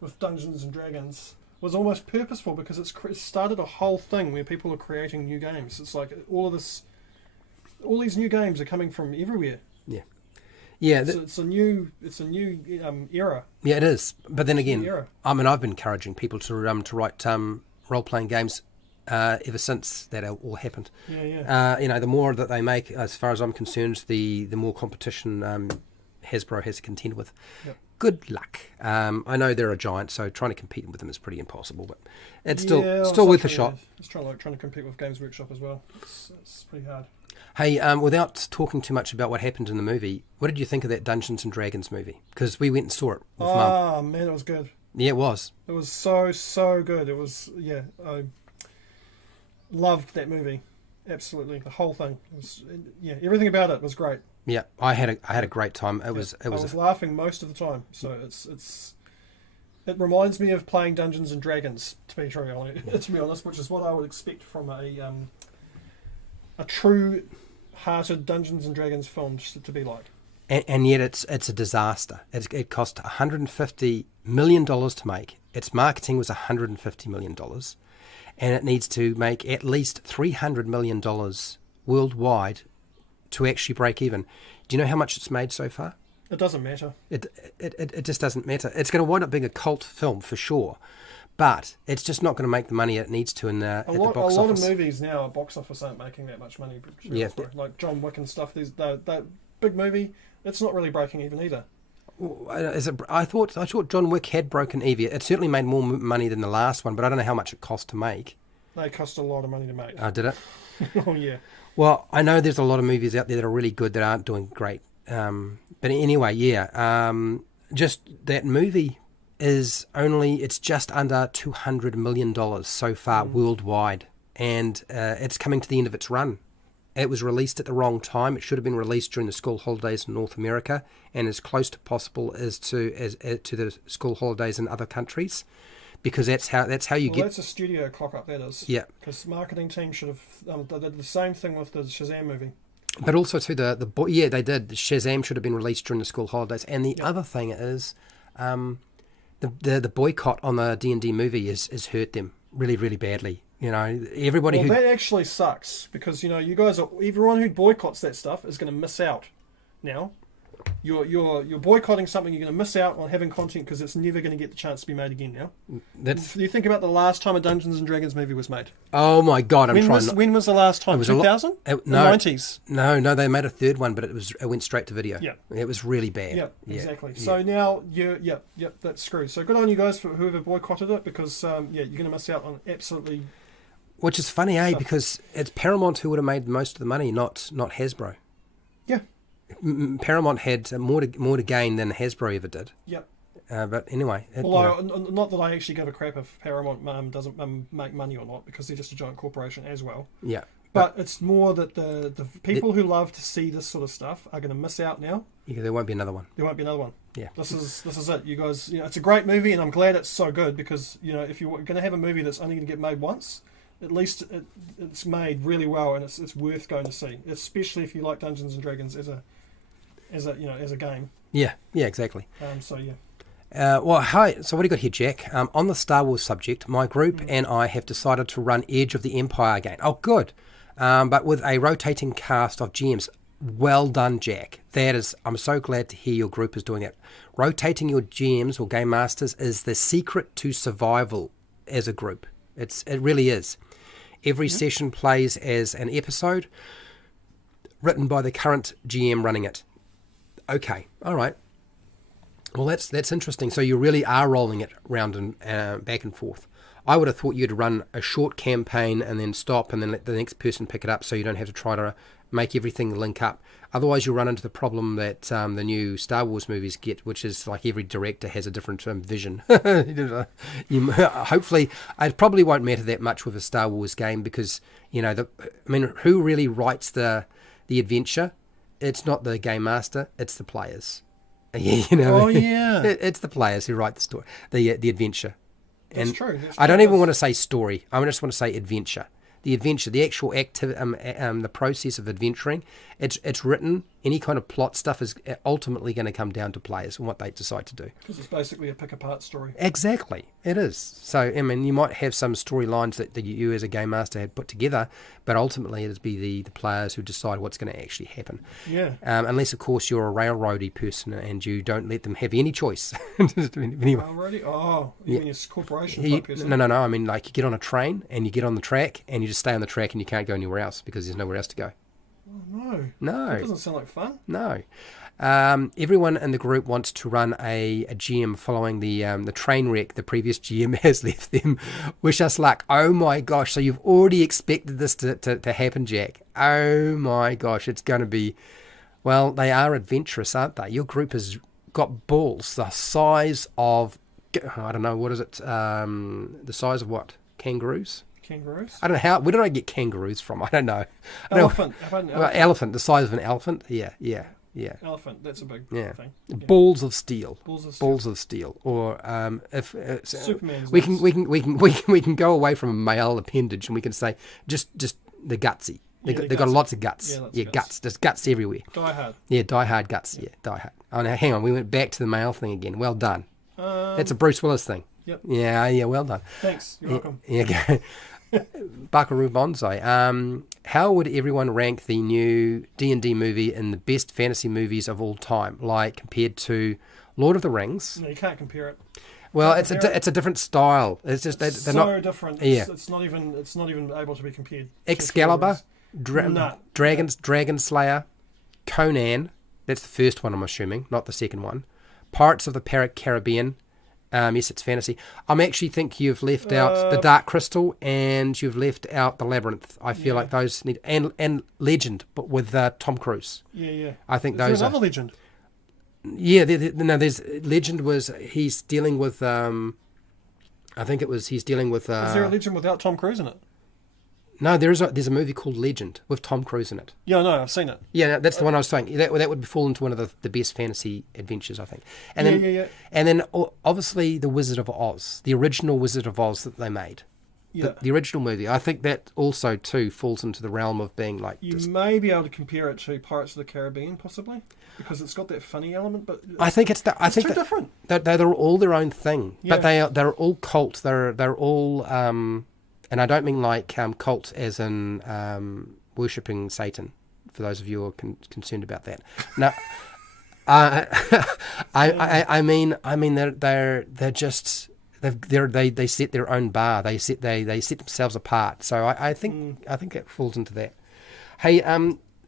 with Dungeons and Dragons was almost purposeful because it's started a whole thing where people are creating new games. It's like all of this all these new games are coming from everywhere. Yeah. Yeah, It's a new era. yeah, it is. But then again, era. I mean, I've been encouraging people to write role-playing games ever since that all happened. Yeah. You know, the more that they make, as far as I'm concerned, the more competition Hasbro has to contend with. Yep. Good luck. I know they're a giant, so trying to compete with them is pretty impossible, but it's still worth a shot. It's trying to compete with Games Workshop as well. It's pretty hard. Hey, without talking too much about what happened in the movie, what did you think of that Dungeons and Dragons movie? Because we went and saw it with Mum. Oh man, it was good. Yeah, it was. It was so good. It was I loved that movie. Absolutely, the whole thing. It was, everything about it was great. Yeah, I had a great time. I was laughing most of the time. So it reminds me of playing Dungeons and Dragons, to be honest, which is what I would expect from a true-hearted Dungeons and Dragons film to be like. And yet it's a disaster. It cost $150 million to make. Its marketing was $150 million. And it needs to make at least $300 million worldwide to actually break even. Do you know how much it's made so far? It doesn't matter. It just doesn't matter. It's going to wind up being a cult film for sure. But it's just not going to make the money it needs to at the box office. A lot of movies now at box office aren't making that much money. Yeah. Like John Wick and stuff. That big movie, it's not really breaking even either. I thought John Wick had broken even. It certainly made more money than the last one, but I don't know how much it cost to make. They cost a lot of money to make. Did it? Oh, yeah. Well, I know there's a lot of movies out there that are really good that aren't doing great. But anyway, yeah. Just that movie it's just under $200 million so far worldwide. And it's coming to the end of its run. It was released at the wrong time. It should have been released during the school holidays in North America and as close to possible as to the school holidays in other countries, because that's how you get. That's a studio clock up. That is. Yeah. Because the marketing team should have did the same thing with the Shazam movie. But also too they did. The Shazam should have been released during the school holidays. And the other thing is, the boycott on the D&D movie has hurt them really, really badly. You know, everybody that actually sucks, because you guys everyone who boycotts that stuff is going to miss out. Now, you're boycotting something, you're going to miss out on having content because it's never going to get the chance to be made again. Now, you think about the last time a Dungeons and Dragons movie was made. Oh my God, when was the last time? 2000? No, 90s. No, they made a third one, but it went straight to video. Yeah, it was really bad. Yeah, exactly. Yeah. So now that's screwed. So good on you guys for whoever boycotted it, because you're going to miss out on absolutely. Which is funny, because it's Paramount who would have made most of the money, not Hasbro. Yeah. Paramount had more to gain than Hasbro ever did. Yep. But anyway. Not that I actually give a crap if Paramount doesn't make money or not, because they're just a giant corporation as well. Yeah. But it's more that the people who love to see this sort of stuff are going to miss out now. Yeah, there won't be another one. Yeah. This is it. You guys, it's a great movie, and I'm glad it's so good, because if you're going to have a movie that's only going to get made once, at least it's made really well, and it's worth going to see, especially if you like Dungeons and Dragons as a game. Yeah, exactly. So yeah. Well, hi. So what do you got here, Jack? On the Star Wars subject, my group and I have decided to run Edge of the Empire again. Oh, good. But with a rotating cast of GMs. Well done, Jack. I'm so glad to hear your group is doing it. Rotating your GMs or Game Masters is the secret to survival as a group. It really is. Every session plays as an episode written by the current GM running it. Okay, all right. Well, that's interesting. So you really are rolling it round and back and forth. I would have thought you'd run a short campaign and then stop and then let the next person pick it up, so you don't have to try to make everything link up. Otherwise, you'll run into the problem that the new Star Wars movies get, which is like every director has a different vision. Hopefully, it probably won't matter that much with a Star Wars game, because who really writes the adventure? It's not the game master; it's the players. Oh yeah, it's the players who write the story, the adventure. That's true. I don't even want to say story. I just want to say adventure. The adventure, the actual the process of adventuring, it's written any kind of plot stuff is ultimately going to come down to players and what they decide to do. Because it's basically a pick-apart story. Exactly, it is. So, I mean, you might have some storylines that you as a game master had put together, but ultimately it'll be the players who decide what's going to actually happen. Yeah. Unless, of course, you're a railroady person and you don't let them have any choice. Anyway. Railroady? Oh, you mean a corporation You, type person? no. I mean, like, you get on a train and you get on the track and you just stay on the track and you can't go anywhere else because there's nowhere else to go. Oh, No. That doesn't sound like fun. No. Everyone in the group wants to run a GM following the train wreck the previous GM has left them. Wish us luck. Oh my gosh. So you've already expected this to happen, Jack. Oh my gosh. It's going to be... Well, they are adventurous, aren't they? Your group has got balls the size of... I don't know, what is it? The size of what? Kangaroos? Kangaroos? I don't know how... Where did I get kangaroos from? I don't know. Elephant. How about an Well, elephant? elephant, the size of an elephant. Yeah. Elephant. That's a big Yeah. thing. Yeah. Balls of steel. Balls of steel. Or if Superman's we nuts. can go away from a male appendage and we can say just the gutsy. They've got gutsy. lots of guts. Yeah, lots Yeah, of guts. There's guts everywhere. Die Hard. Yeah, die hard guts. Yeah, die hard. Oh, now hang on. We went back to the male thing again. Well done. That's a Bruce Willis thing. Yep. Yeah. Well done. Thanks. You're welcome. Yeah. Buckaroo Bonsai. How would everyone rank the new D&D movie in the best fantasy movies of all time, like compared to Lord of the Rings? No, you can't compare it. Well, it's a different style. It's just they're so not different. Yeah. It's not even able to be compared. Excalibur, Nah. Dragon Slayer, Conan. That's the first one, I'm assuming, not the second one. Pirates of the Caribbean. Yes, it's fantasy. I actually think you've left out the Dark Crystal and you've left out the Labyrinth. I feel like those need and Legend, but with Tom Cruise. Yeah. I think Is those there are another Legend? Yeah. There's Legend was he's dealing with I think it was he's dealing with. Is there a Legend without Tom Cruise in it? No, there's a movie called Legend with Tom Cruise in it. Yeah, no, I've seen it. Yeah, that's the one I was saying. That would fall into one of the best fantasy adventures, I think. And Yeah. And then obviously the Wizard of Oz, the original Wizard of Oz that they made. Yeah. The original movie. I think that also too falls into the realm of being like. You may be able to compare it to Pirates of the Caribbean, possibly, because it's got that funny element. But I think it's too different. They're all their own thing, Yeah. but they're all cult. They're all. And I don't mean like cult as in worshipping Satan. For those of you who are concerned about that, no. I mean they're just they set their own bar. They set themselves apart. So I think it falls into that. Hey,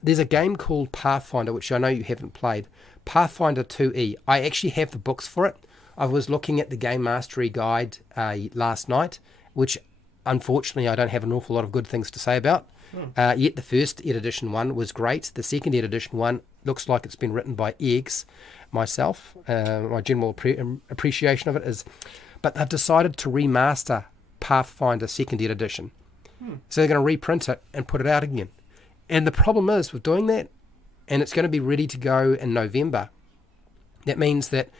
there's a game called Pathfinder, which I know you haven't played. Pathfinder 2E. I actually have the books for it. I was looking at the Game Mastery Guide last night, which unfortunately I don't have an awful lot of good things to say about. Yet the first Ed Edition one was great. The second Ed Edition one looks like it's been written by Eggs, myself. My general appreciation of it is... But they've decided to remaster Pathfinder second Ed Edition. So they're going to reprint it and put it out again. And the problem is with doing that, and it's going to be ready to go in November, that means that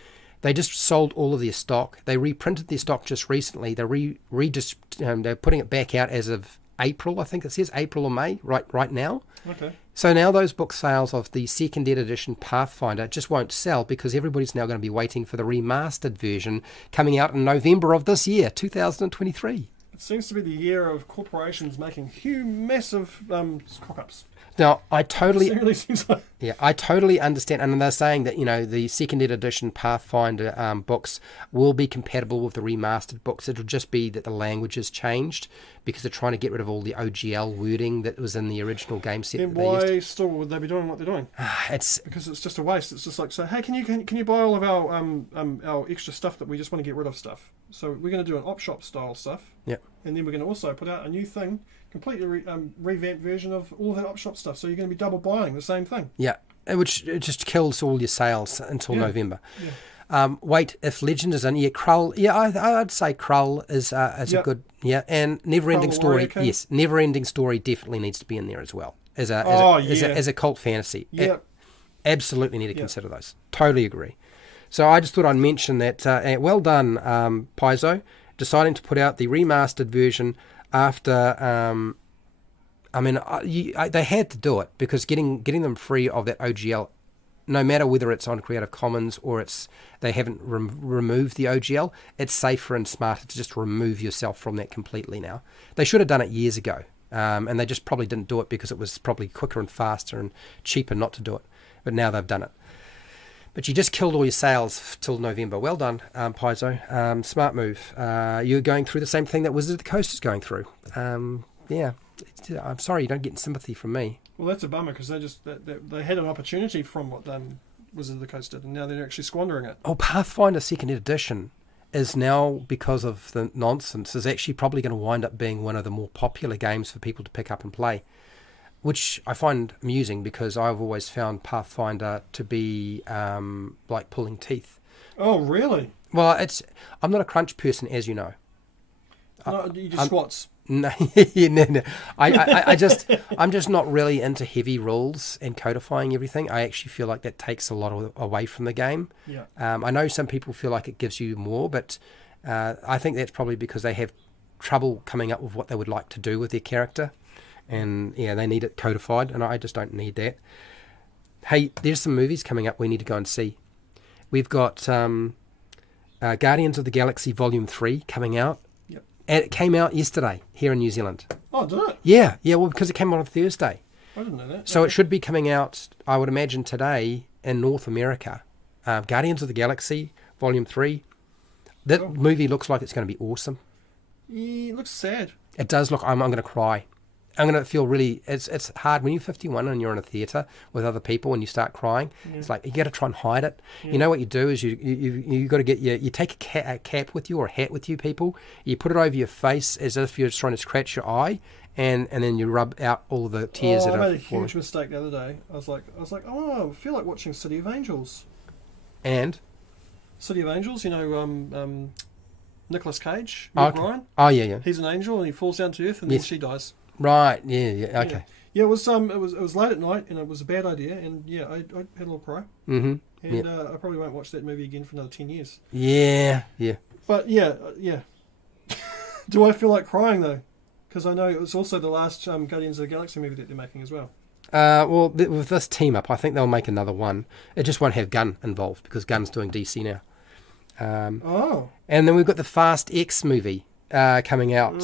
they just sold all of their stock. They reprinted their stock just recently. They're they're putting it back out as of April, I think it says April or May, right now. Okay. So now those book sales of the second Ed Edition Pathfinder just won't sell because everybody's now going to be waiting for the remastered version coming out in November of this year, 2023. It seems to be the year of corporations making huge, massive cock-ups. Now, I totally... It really seems like... Yeah, I totally understand. And they're saying that, the second Ed Edition Pathfinder books will be compatible with the remastered books. It'll just be that the language has changed because they're trying to get rid of all the OGL wording that was in the original game set. Then why still would they be doing what they're doing? Because it's just a waste. It's just like, so, hey, can you buy all of our extra stuff that we just want to get rid of stuff? So we're going to do an op shop style stuff. Yep. And then we're going to also put out a new thing, completely revamped version of all of that op shop stuff. So you're going to be double buying the same thing. Yeah, which it just kills all your sales until November. Yeah. Wait, if Legend is in, Krull, I'd say Krull is a good, and Neverending Krull, Story, Warrior King. yes, Neverending Story definitely needs to be in there as well as a cult fantasy. Yeah. Absolutely need to consider those. Totally agree. So I just thought I'd mention that. Well done, Paizo, deciding to put out the remastered version after I mean, they had to do it because getting them free of that OGL, no matter whether it's on Creative Commons or they haven't removed the OGL, it's safer and smarter to just remove yourself from that completely now. They should have done it years ago, and they just probably didn't do it because it was probably quicker and faster and cheaper not to do it. But now they've done it. But you just killed all your sales till November. Well done, Paizo. Smart move. You're going through the same thing that Wizard of the Coast is going through. Yeah, I'm sorry you don't get sympathy from me. Well, that's a bummer because they had an opportunity from what Wizard of the Coast did, and now they're actually squandering it. Oh, Pathfinder 2nd Edition is now, because of the nonsense, is actually probably going to wind up being one of the more popular games for people to pick up and play, which I find amusing because I've always found Pathfinder to be like pulling teeth. Oh, really? Well, I'm not a crunch person, as you know. No, you do squats. No, no. I'm just not really into heavy rules and codifying everything. I actually feel like that takes a lot away from the game. Yeah. I know some people feel like it gives you more, but I think that's probably because they have trouble coming up with what they would like to do with their character. And yeah, they need it codified, and I just don't need that. Hey, there's some movies coming up we need to go and see. We've got Guardians of the Galaxy Volume 3 coming out. Yep. And it came out yesterday here in New Zealand. Oh, did it? Yeah, well, because it came out on Thursday. I didn't know that. So it should be coming out, I would imagine, today in North America. Guardians of the Galaxy Volume 3. That movie looks like it's going to be awesome. Yeah, it looks sad. It does look, I'm going to cry. I'm going to feel really, it's hard when you're 51 and you're in a theatre with other people and you start crying. Yeah. It's like, you got to try and hide it. Yeah. You know what you do is you got to get you take a cap with you or a hat with you, people. You put it over your face as if you're trying to scratch your eye, and then you rub out all of the tears that are I made a huge mistake the other day. I was like, oh, I feel like watching City of Angels. And? City of Angels, you know, Nicolas Cage, Ryan. Oh, yeah. He's an angel and he falls down to earth and then she dies. Right, yeah, okay. Yeah, it was late at night and it was a bad idea, and yeah, I had a little cry. Mm-hmm. And I probably won't watch that movie again for another 10 years. Yeah. But yeah. Do I feel like crying though? Because I know it was also the last Guardians of the Galaxy movie that they're making as well. Well, with this team up, I think they'll make another one. It just won't have Gunn involved because Gunn's doing DC now. And then we've got the Fast X movie coming out,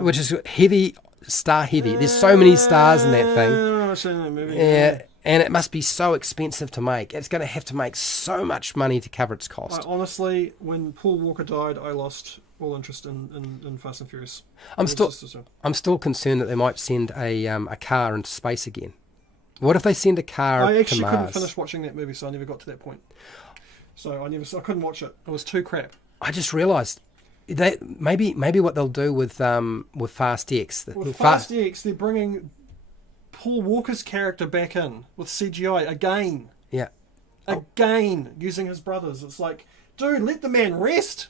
which is heavy. There's so many stars in that thing. I've seen that movie. Yeah, and it must be so expensive to make. It's going to have to make so much money to cover its cost. Honestly, when Paul Walker died, I lost all interest in Fast and Furious. I'm still concerned that they might send a car into space again. What if they send a car to Mars? I actually couldn't finish watching that movie, so I never got to that point. So I couldn't watch it. It was too crap. I just realised that maybe what they'll do with Fast X. With Fast X, they're bringing Paul Walker's character back in with CGI again. Yeah. Again, using his brothers. It's like, dude, let the man rest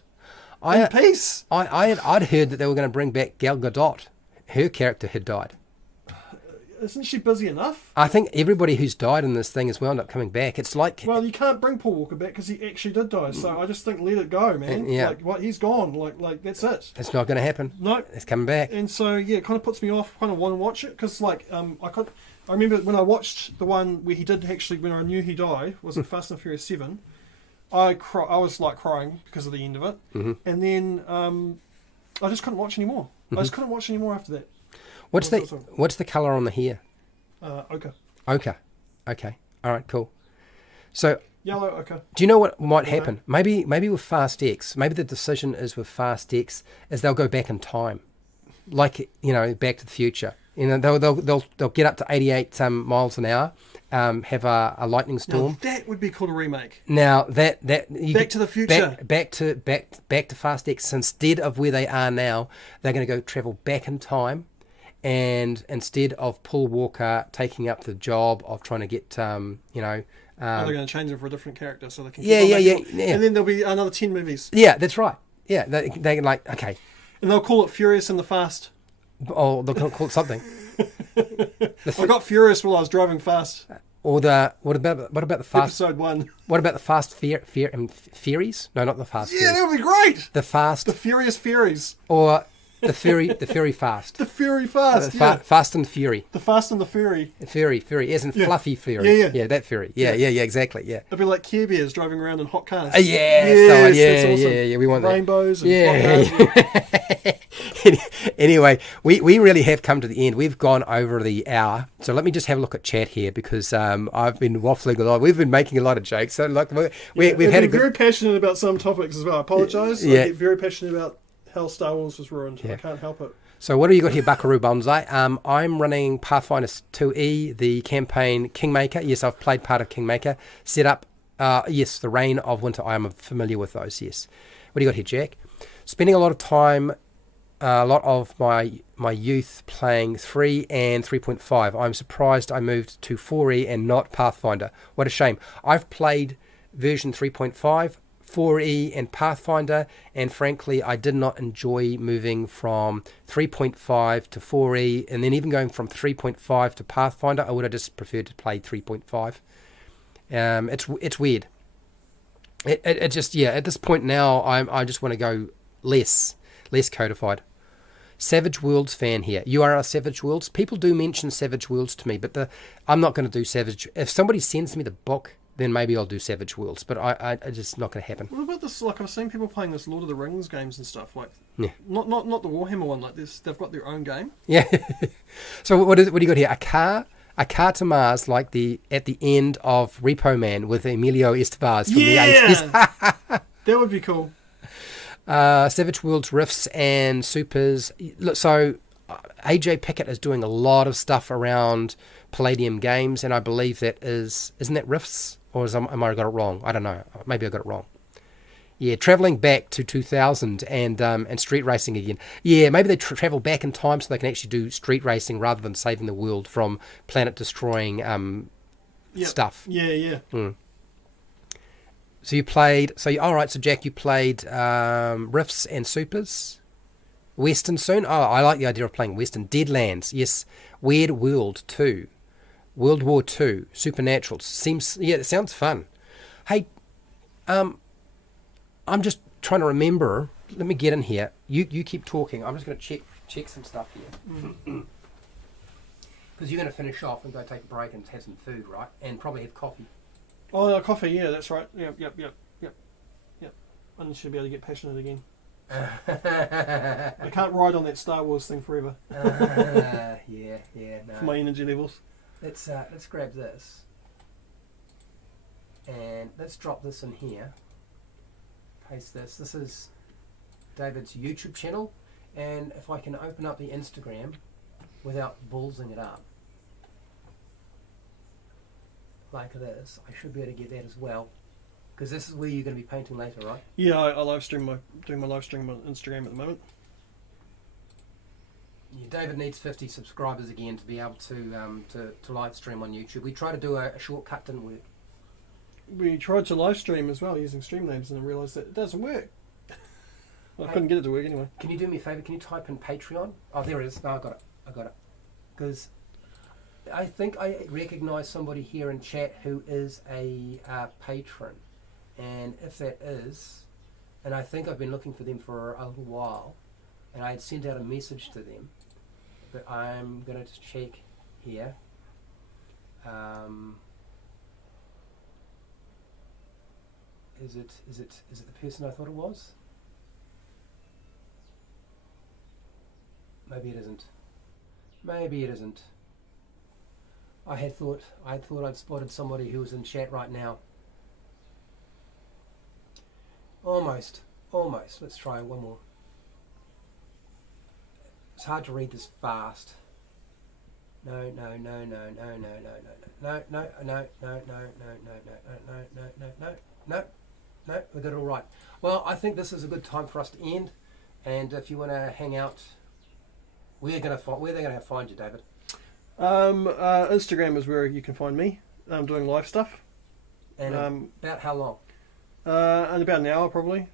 in peace. I'd heard that they were going to bring back Gal Gadot. Her character had died. Isn't she busy enough? I think everybody who's died in this thing has wound up coming back. It's like... Well, you can't bring Paul Walker back because he actually did die. So I just think let it go, man. Yeah. He's gone. Like that's it. It's not going to happen. No. It's coming back. And so, yeah, it kind of puts me off. Kind of want to watch it because, I remember when I watched the one where he did actually, when I knew he died, was in Fast and Furious 7. I was like crying because of the end of it. Mm-hmm. And then I just couldn't watch anymore. Mm-hmm. I just couldn't watch anymore after that. What's the colour on the hair? Ochre. Ochre. Okay. All right, cool. So... Yellow ochre. Do you know what might happen? Maybe with Fast X, maybe the decision is with Fast X is they'll go back in time. Like, Back to the Future. They'll get up to 88 miles an hour, have a lightning storm. Now, that would be called a remake. Now Back to the Future. Back to Fast X. Instead of where they are now, they're going to go travel back in time, and instead of Paul Walker taking up the job of trying to get they're going to change him for a different character so they can yeah. And then there'll be another 10 movies. Yeah, that's right. Yeah, they like, okay. And they'll call it Furious and the Fast. Oh, they'll call it something. I got furious while I was driving fast. Or what about the Fast... Episode 1. What about the Fast Furies? No, not the Fast Furies. Yeah, that would be great! The Furious Furies. Or The Fury Fast. The Fury Fast, Fast and Fury. The Fast and the Fury. Fury, isn't fluffy Fury. Yeah. Yeah, that Fury. Yeah, exactly, yeah. It'd be like Care Bears driving around in hot cars. Yes, that's awesome. yeah, we want that. Rainbows and hot cars. Anyway, we really have come to the end. We've gone over the hour. So let me just have a look at chat here because I've been waffling a lot. We've been making a lot of jokes. So like we've had very passionate about some topics as well. I apologise. Yeah. I get very passionate about how Star Wars was ruined. I can't help it. So what do you got here, Buckaroo Bonsai? I'm running Pathfinder 2E, the campaign Kingmaker. Yes, I've played part of Kingmaker. Set up, yes, the Reign of Winter. I am familiar with those, yes. What do you got here, Jack? Spending a lot of time, a lot of my youth playing 3 and 3.5. I'm surprised I moved to 4E and not Pathfinder. What a shame. I've played version 3.5, 4E and Pathfinder, and frankly I did not enjoy moving from 3.5 to 4E, and then even going from 3.5 to Pathfinder. I would have just preferred to play 3.5. It's weird. It just, yeah, at this point now I just want to go less codified. Savage Worlds fan here. You are a Savage Worlds. People do mention Savage Worlds to me, but I'm not going to do Savage. If somebody sends me the book, then maybe I'll do Savage Worlds, but I just not going to happen. What about this? Like I've seen people playing this Lord of the Rings games and stuff. Like, not the Warhammer one. Like this, they've got their own game. Yeah. So what do you got here? A car to Mars, like at the end of Repo Man with Emilio Estevez from the 80s. That would be cool. Savage Worlds Rifts and Supers. Look, so AJ Pickett is doing a lot of stuff around Palladium Games, and I believe isn't that Rifts? Or am I got it wrong? I don't know. Maybe I got it wrong. Yeah, travelling back to 2000 and street racing again. Yeah, maybe they travel back in time so they can actually do street racing rather than saving the world from planet-destroying stuff. Yeah. Mm. So you played... all right, so Jack, you played Rifts and Supers. Western soon? Oh, I like the idea of playing Western. Deadlands, yes. Weird World 2. World War 2. Supernatural. It sounds fun. Hey, I'm just trying to remember. Let me get in here. You keep talking. I'm just going to check some stuff here. Because you're going to finish off and go take a break and have some food, right? And probably have coffee. Oh, no, coffee. Yeah, that's right. Yep. I should be able to get passionate again. I can't ride on that Star Wars thing forever. Yeah, no. For my energy levels. Let's grab this. And let's drop this in here. Paste this. This is David's YouTube channel. And if I can open up the Instagram without ballsing it up, like this, I should be able to get that as well. Because this is where you're going to be painting later, right? Yeah, I doing my live stream on Instagram at the moment. Yeah, David needs 50 subscribers again to be able to live stream on YouTube. We tried to do a shortcut, didn't we? We tried to live stream as well using Streamlabs and I realised that it doesn't work. I couldn't get it to work anyway. Can you do me a favour? Can you type in Patreon? Oh, there it is. No, I got it. Because I think I recognise somebody here in chat who is a patron. And if that is, and I think I've been looking for them for a little while, and I had sent out a message to them, but I'm going to check here. Is it the person I thought it was? Maybe it isn't. I thought I'd spotted somebody who was in chat right now. Almost. Let's try one more. It's hard to read this fast. No, we got it all right. Well, I think this is a good time for us to end. And if you want to hang out, where are they going to find you, David? Instagram is where you can find me. I'm doing live stuff. And about how long? In about an hour probably.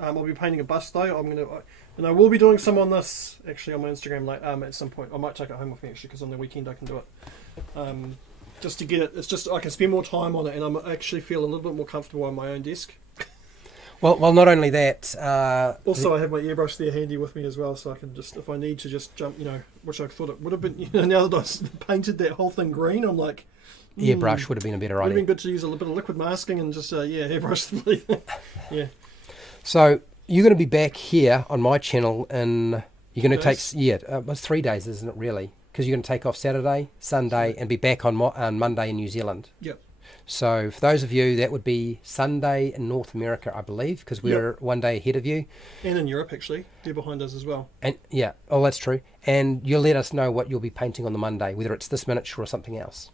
I'll be painting a bust though. And I will be doing some on this actually on my Instagram at some point. I might take it home with me actually because on the weekend I can do it. Just to get it. It's just I can spend more time on it and I actually feel a little bit more comfortable on my own desk. Well, not only that. Also, I have my airbrush there handy with me as well, so I can just, if I need to just jump, which I thought it would have been, now that I painted that whole thing green, I'm like... airbrush would have been a better Would have idea. been good to use a little bit of liquid masking and just, airbrush the bloody thing. Yeah. So, you're going to be back here on my channel in... You're going to take... Days? Yeah, it's 3 days, isn't it, really? Because you're going to take off Saturday, Sunday, and be back on Monday in New Zealand. Yep. So, for those of you, that would be Sunday in North America, I believe, because we're 1 day ahead of you. And in Europe, actually. They're behind us as well. And yeah, oh, that's true. And you'll let us know what you'll be painting on the Monday, whether it's this miniature or something else.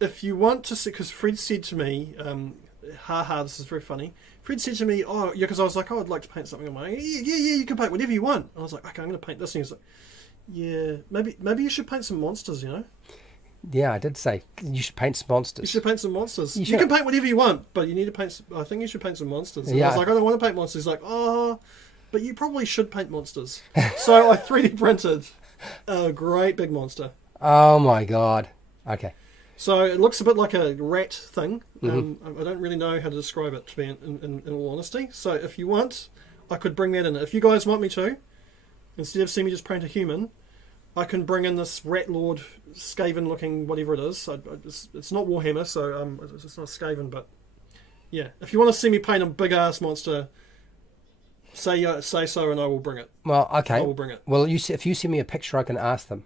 If you want to see, because Fred said to me, this is very funny. Fred said to me, because I was like, I'd like to paint something on my... Yeah, you can paint whatever you want. I was like, okay, I'm going to paint this. And he was like, yeah, maybe you should paint some monsters, Yeah, I did say you should paint some monsters. You should paint some monsters. You You can paint whatever you want, but you need to paint... I think you should paint some monsters. And I was like, I don't want to paint monsters. He's like, but you probably should paint monsters. So I 3D printed a great big monster. Oh my god. Okay. So it looks a bit like a rat thing. Mm-hmm. I don't really know how to describe it, to be in all honesty. So if you want, I could bring that in. If you guys want me to, instead of seeing me just paint a human, I can bring in this rat lord, Skaven looking whatever it is. It's not Warhammer, so it's not Skaven, but yeah. If you want to see me paint a big ass monster, say so, and I will bring it. Well, okay. I will bring it. Well, if you send me a picture, I can ask them.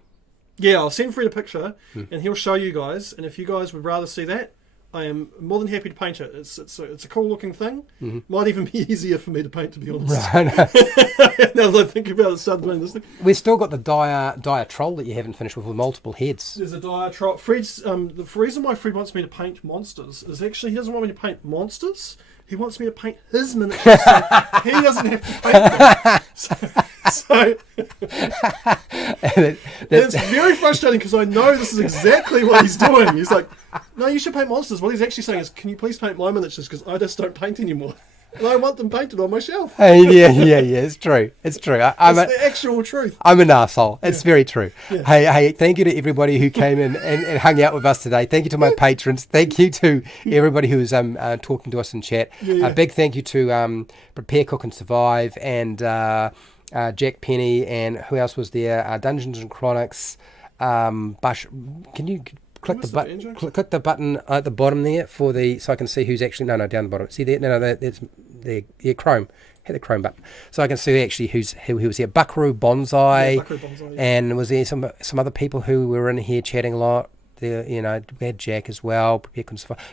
Yeah, I'll send Fred a picture, and he'll show you guys. And if you guys would rather see that, I am more than happy to paint it. It's a cool looking thing. Might even be easier for me to paint, to be honest. Right. Now that I think about it, start doing this thing. We've still got the dire troll that you haven't finished with multiple heads. There's a diatribe. Fred's the reason why Fred wants me to paint monsters is actually he doesn't want me to paint monsters. He wants me to paint his miniatures, so he doesn't have to paint them. So it's very frustrating because I know this is exactly what he's doing. He's like, no, you should paint monsters. What he's actually saying is, can you please paint my miniatures because I just don't paint anymore. And I want them painted on my shelf. Yeah, it's true. It's true. It's the actual truth. I'm an arsehole. It's very true. Yeah. Hey, thank you to everybody who came in and hung out with us today. Thank you to my patrons. Thank you to everybody who was talking to us in chat. A big thank you to Prepare, Cook and Survive and Jack Penny and who else was there? Dungeons and Chronics. Bush, can you... Click the button at the bottom there so I can see who's actually down the bottom. See there? No, that's the Chrome. Hit the Chrome button so I can see actually who was here. Buckaroo Bonsai, and was there some other people who were in here chatting a lot. There, we had Jack as well.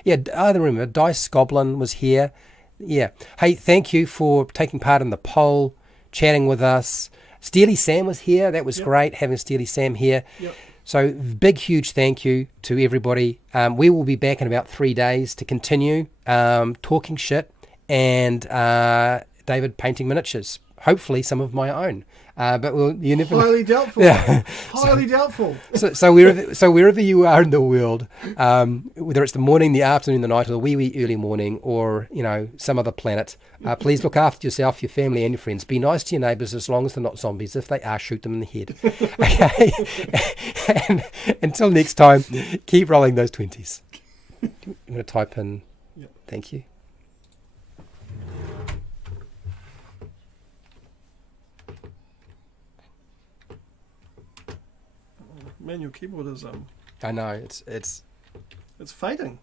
Yeah, I remember Dice Goblin was here. Yeah. Hey, thank you for taking part in the poll, chatting with us. Steely Sam was here. That was great having Steely Sam here. Yep. So big, huge thank you to everybody. We will be back in about 3 days to continue talking shit and David painting miniatures. Hopefully some of my own. But you never know. Highly doubtful. Yeah. Highly doubtful. So wherever you are in the world, whether it's the morning, the afternoon, the night, or the wee early morning, or some other planet, please look after yourself, your family, and your friends. Be nice to your neighbours as long as they're not zombies. If they are, shoot them in the head. Okay. And until next time, keep rolling those 20s. I'm going to type in. Yep. Thank you. Man, your keyboard is I know it's fading.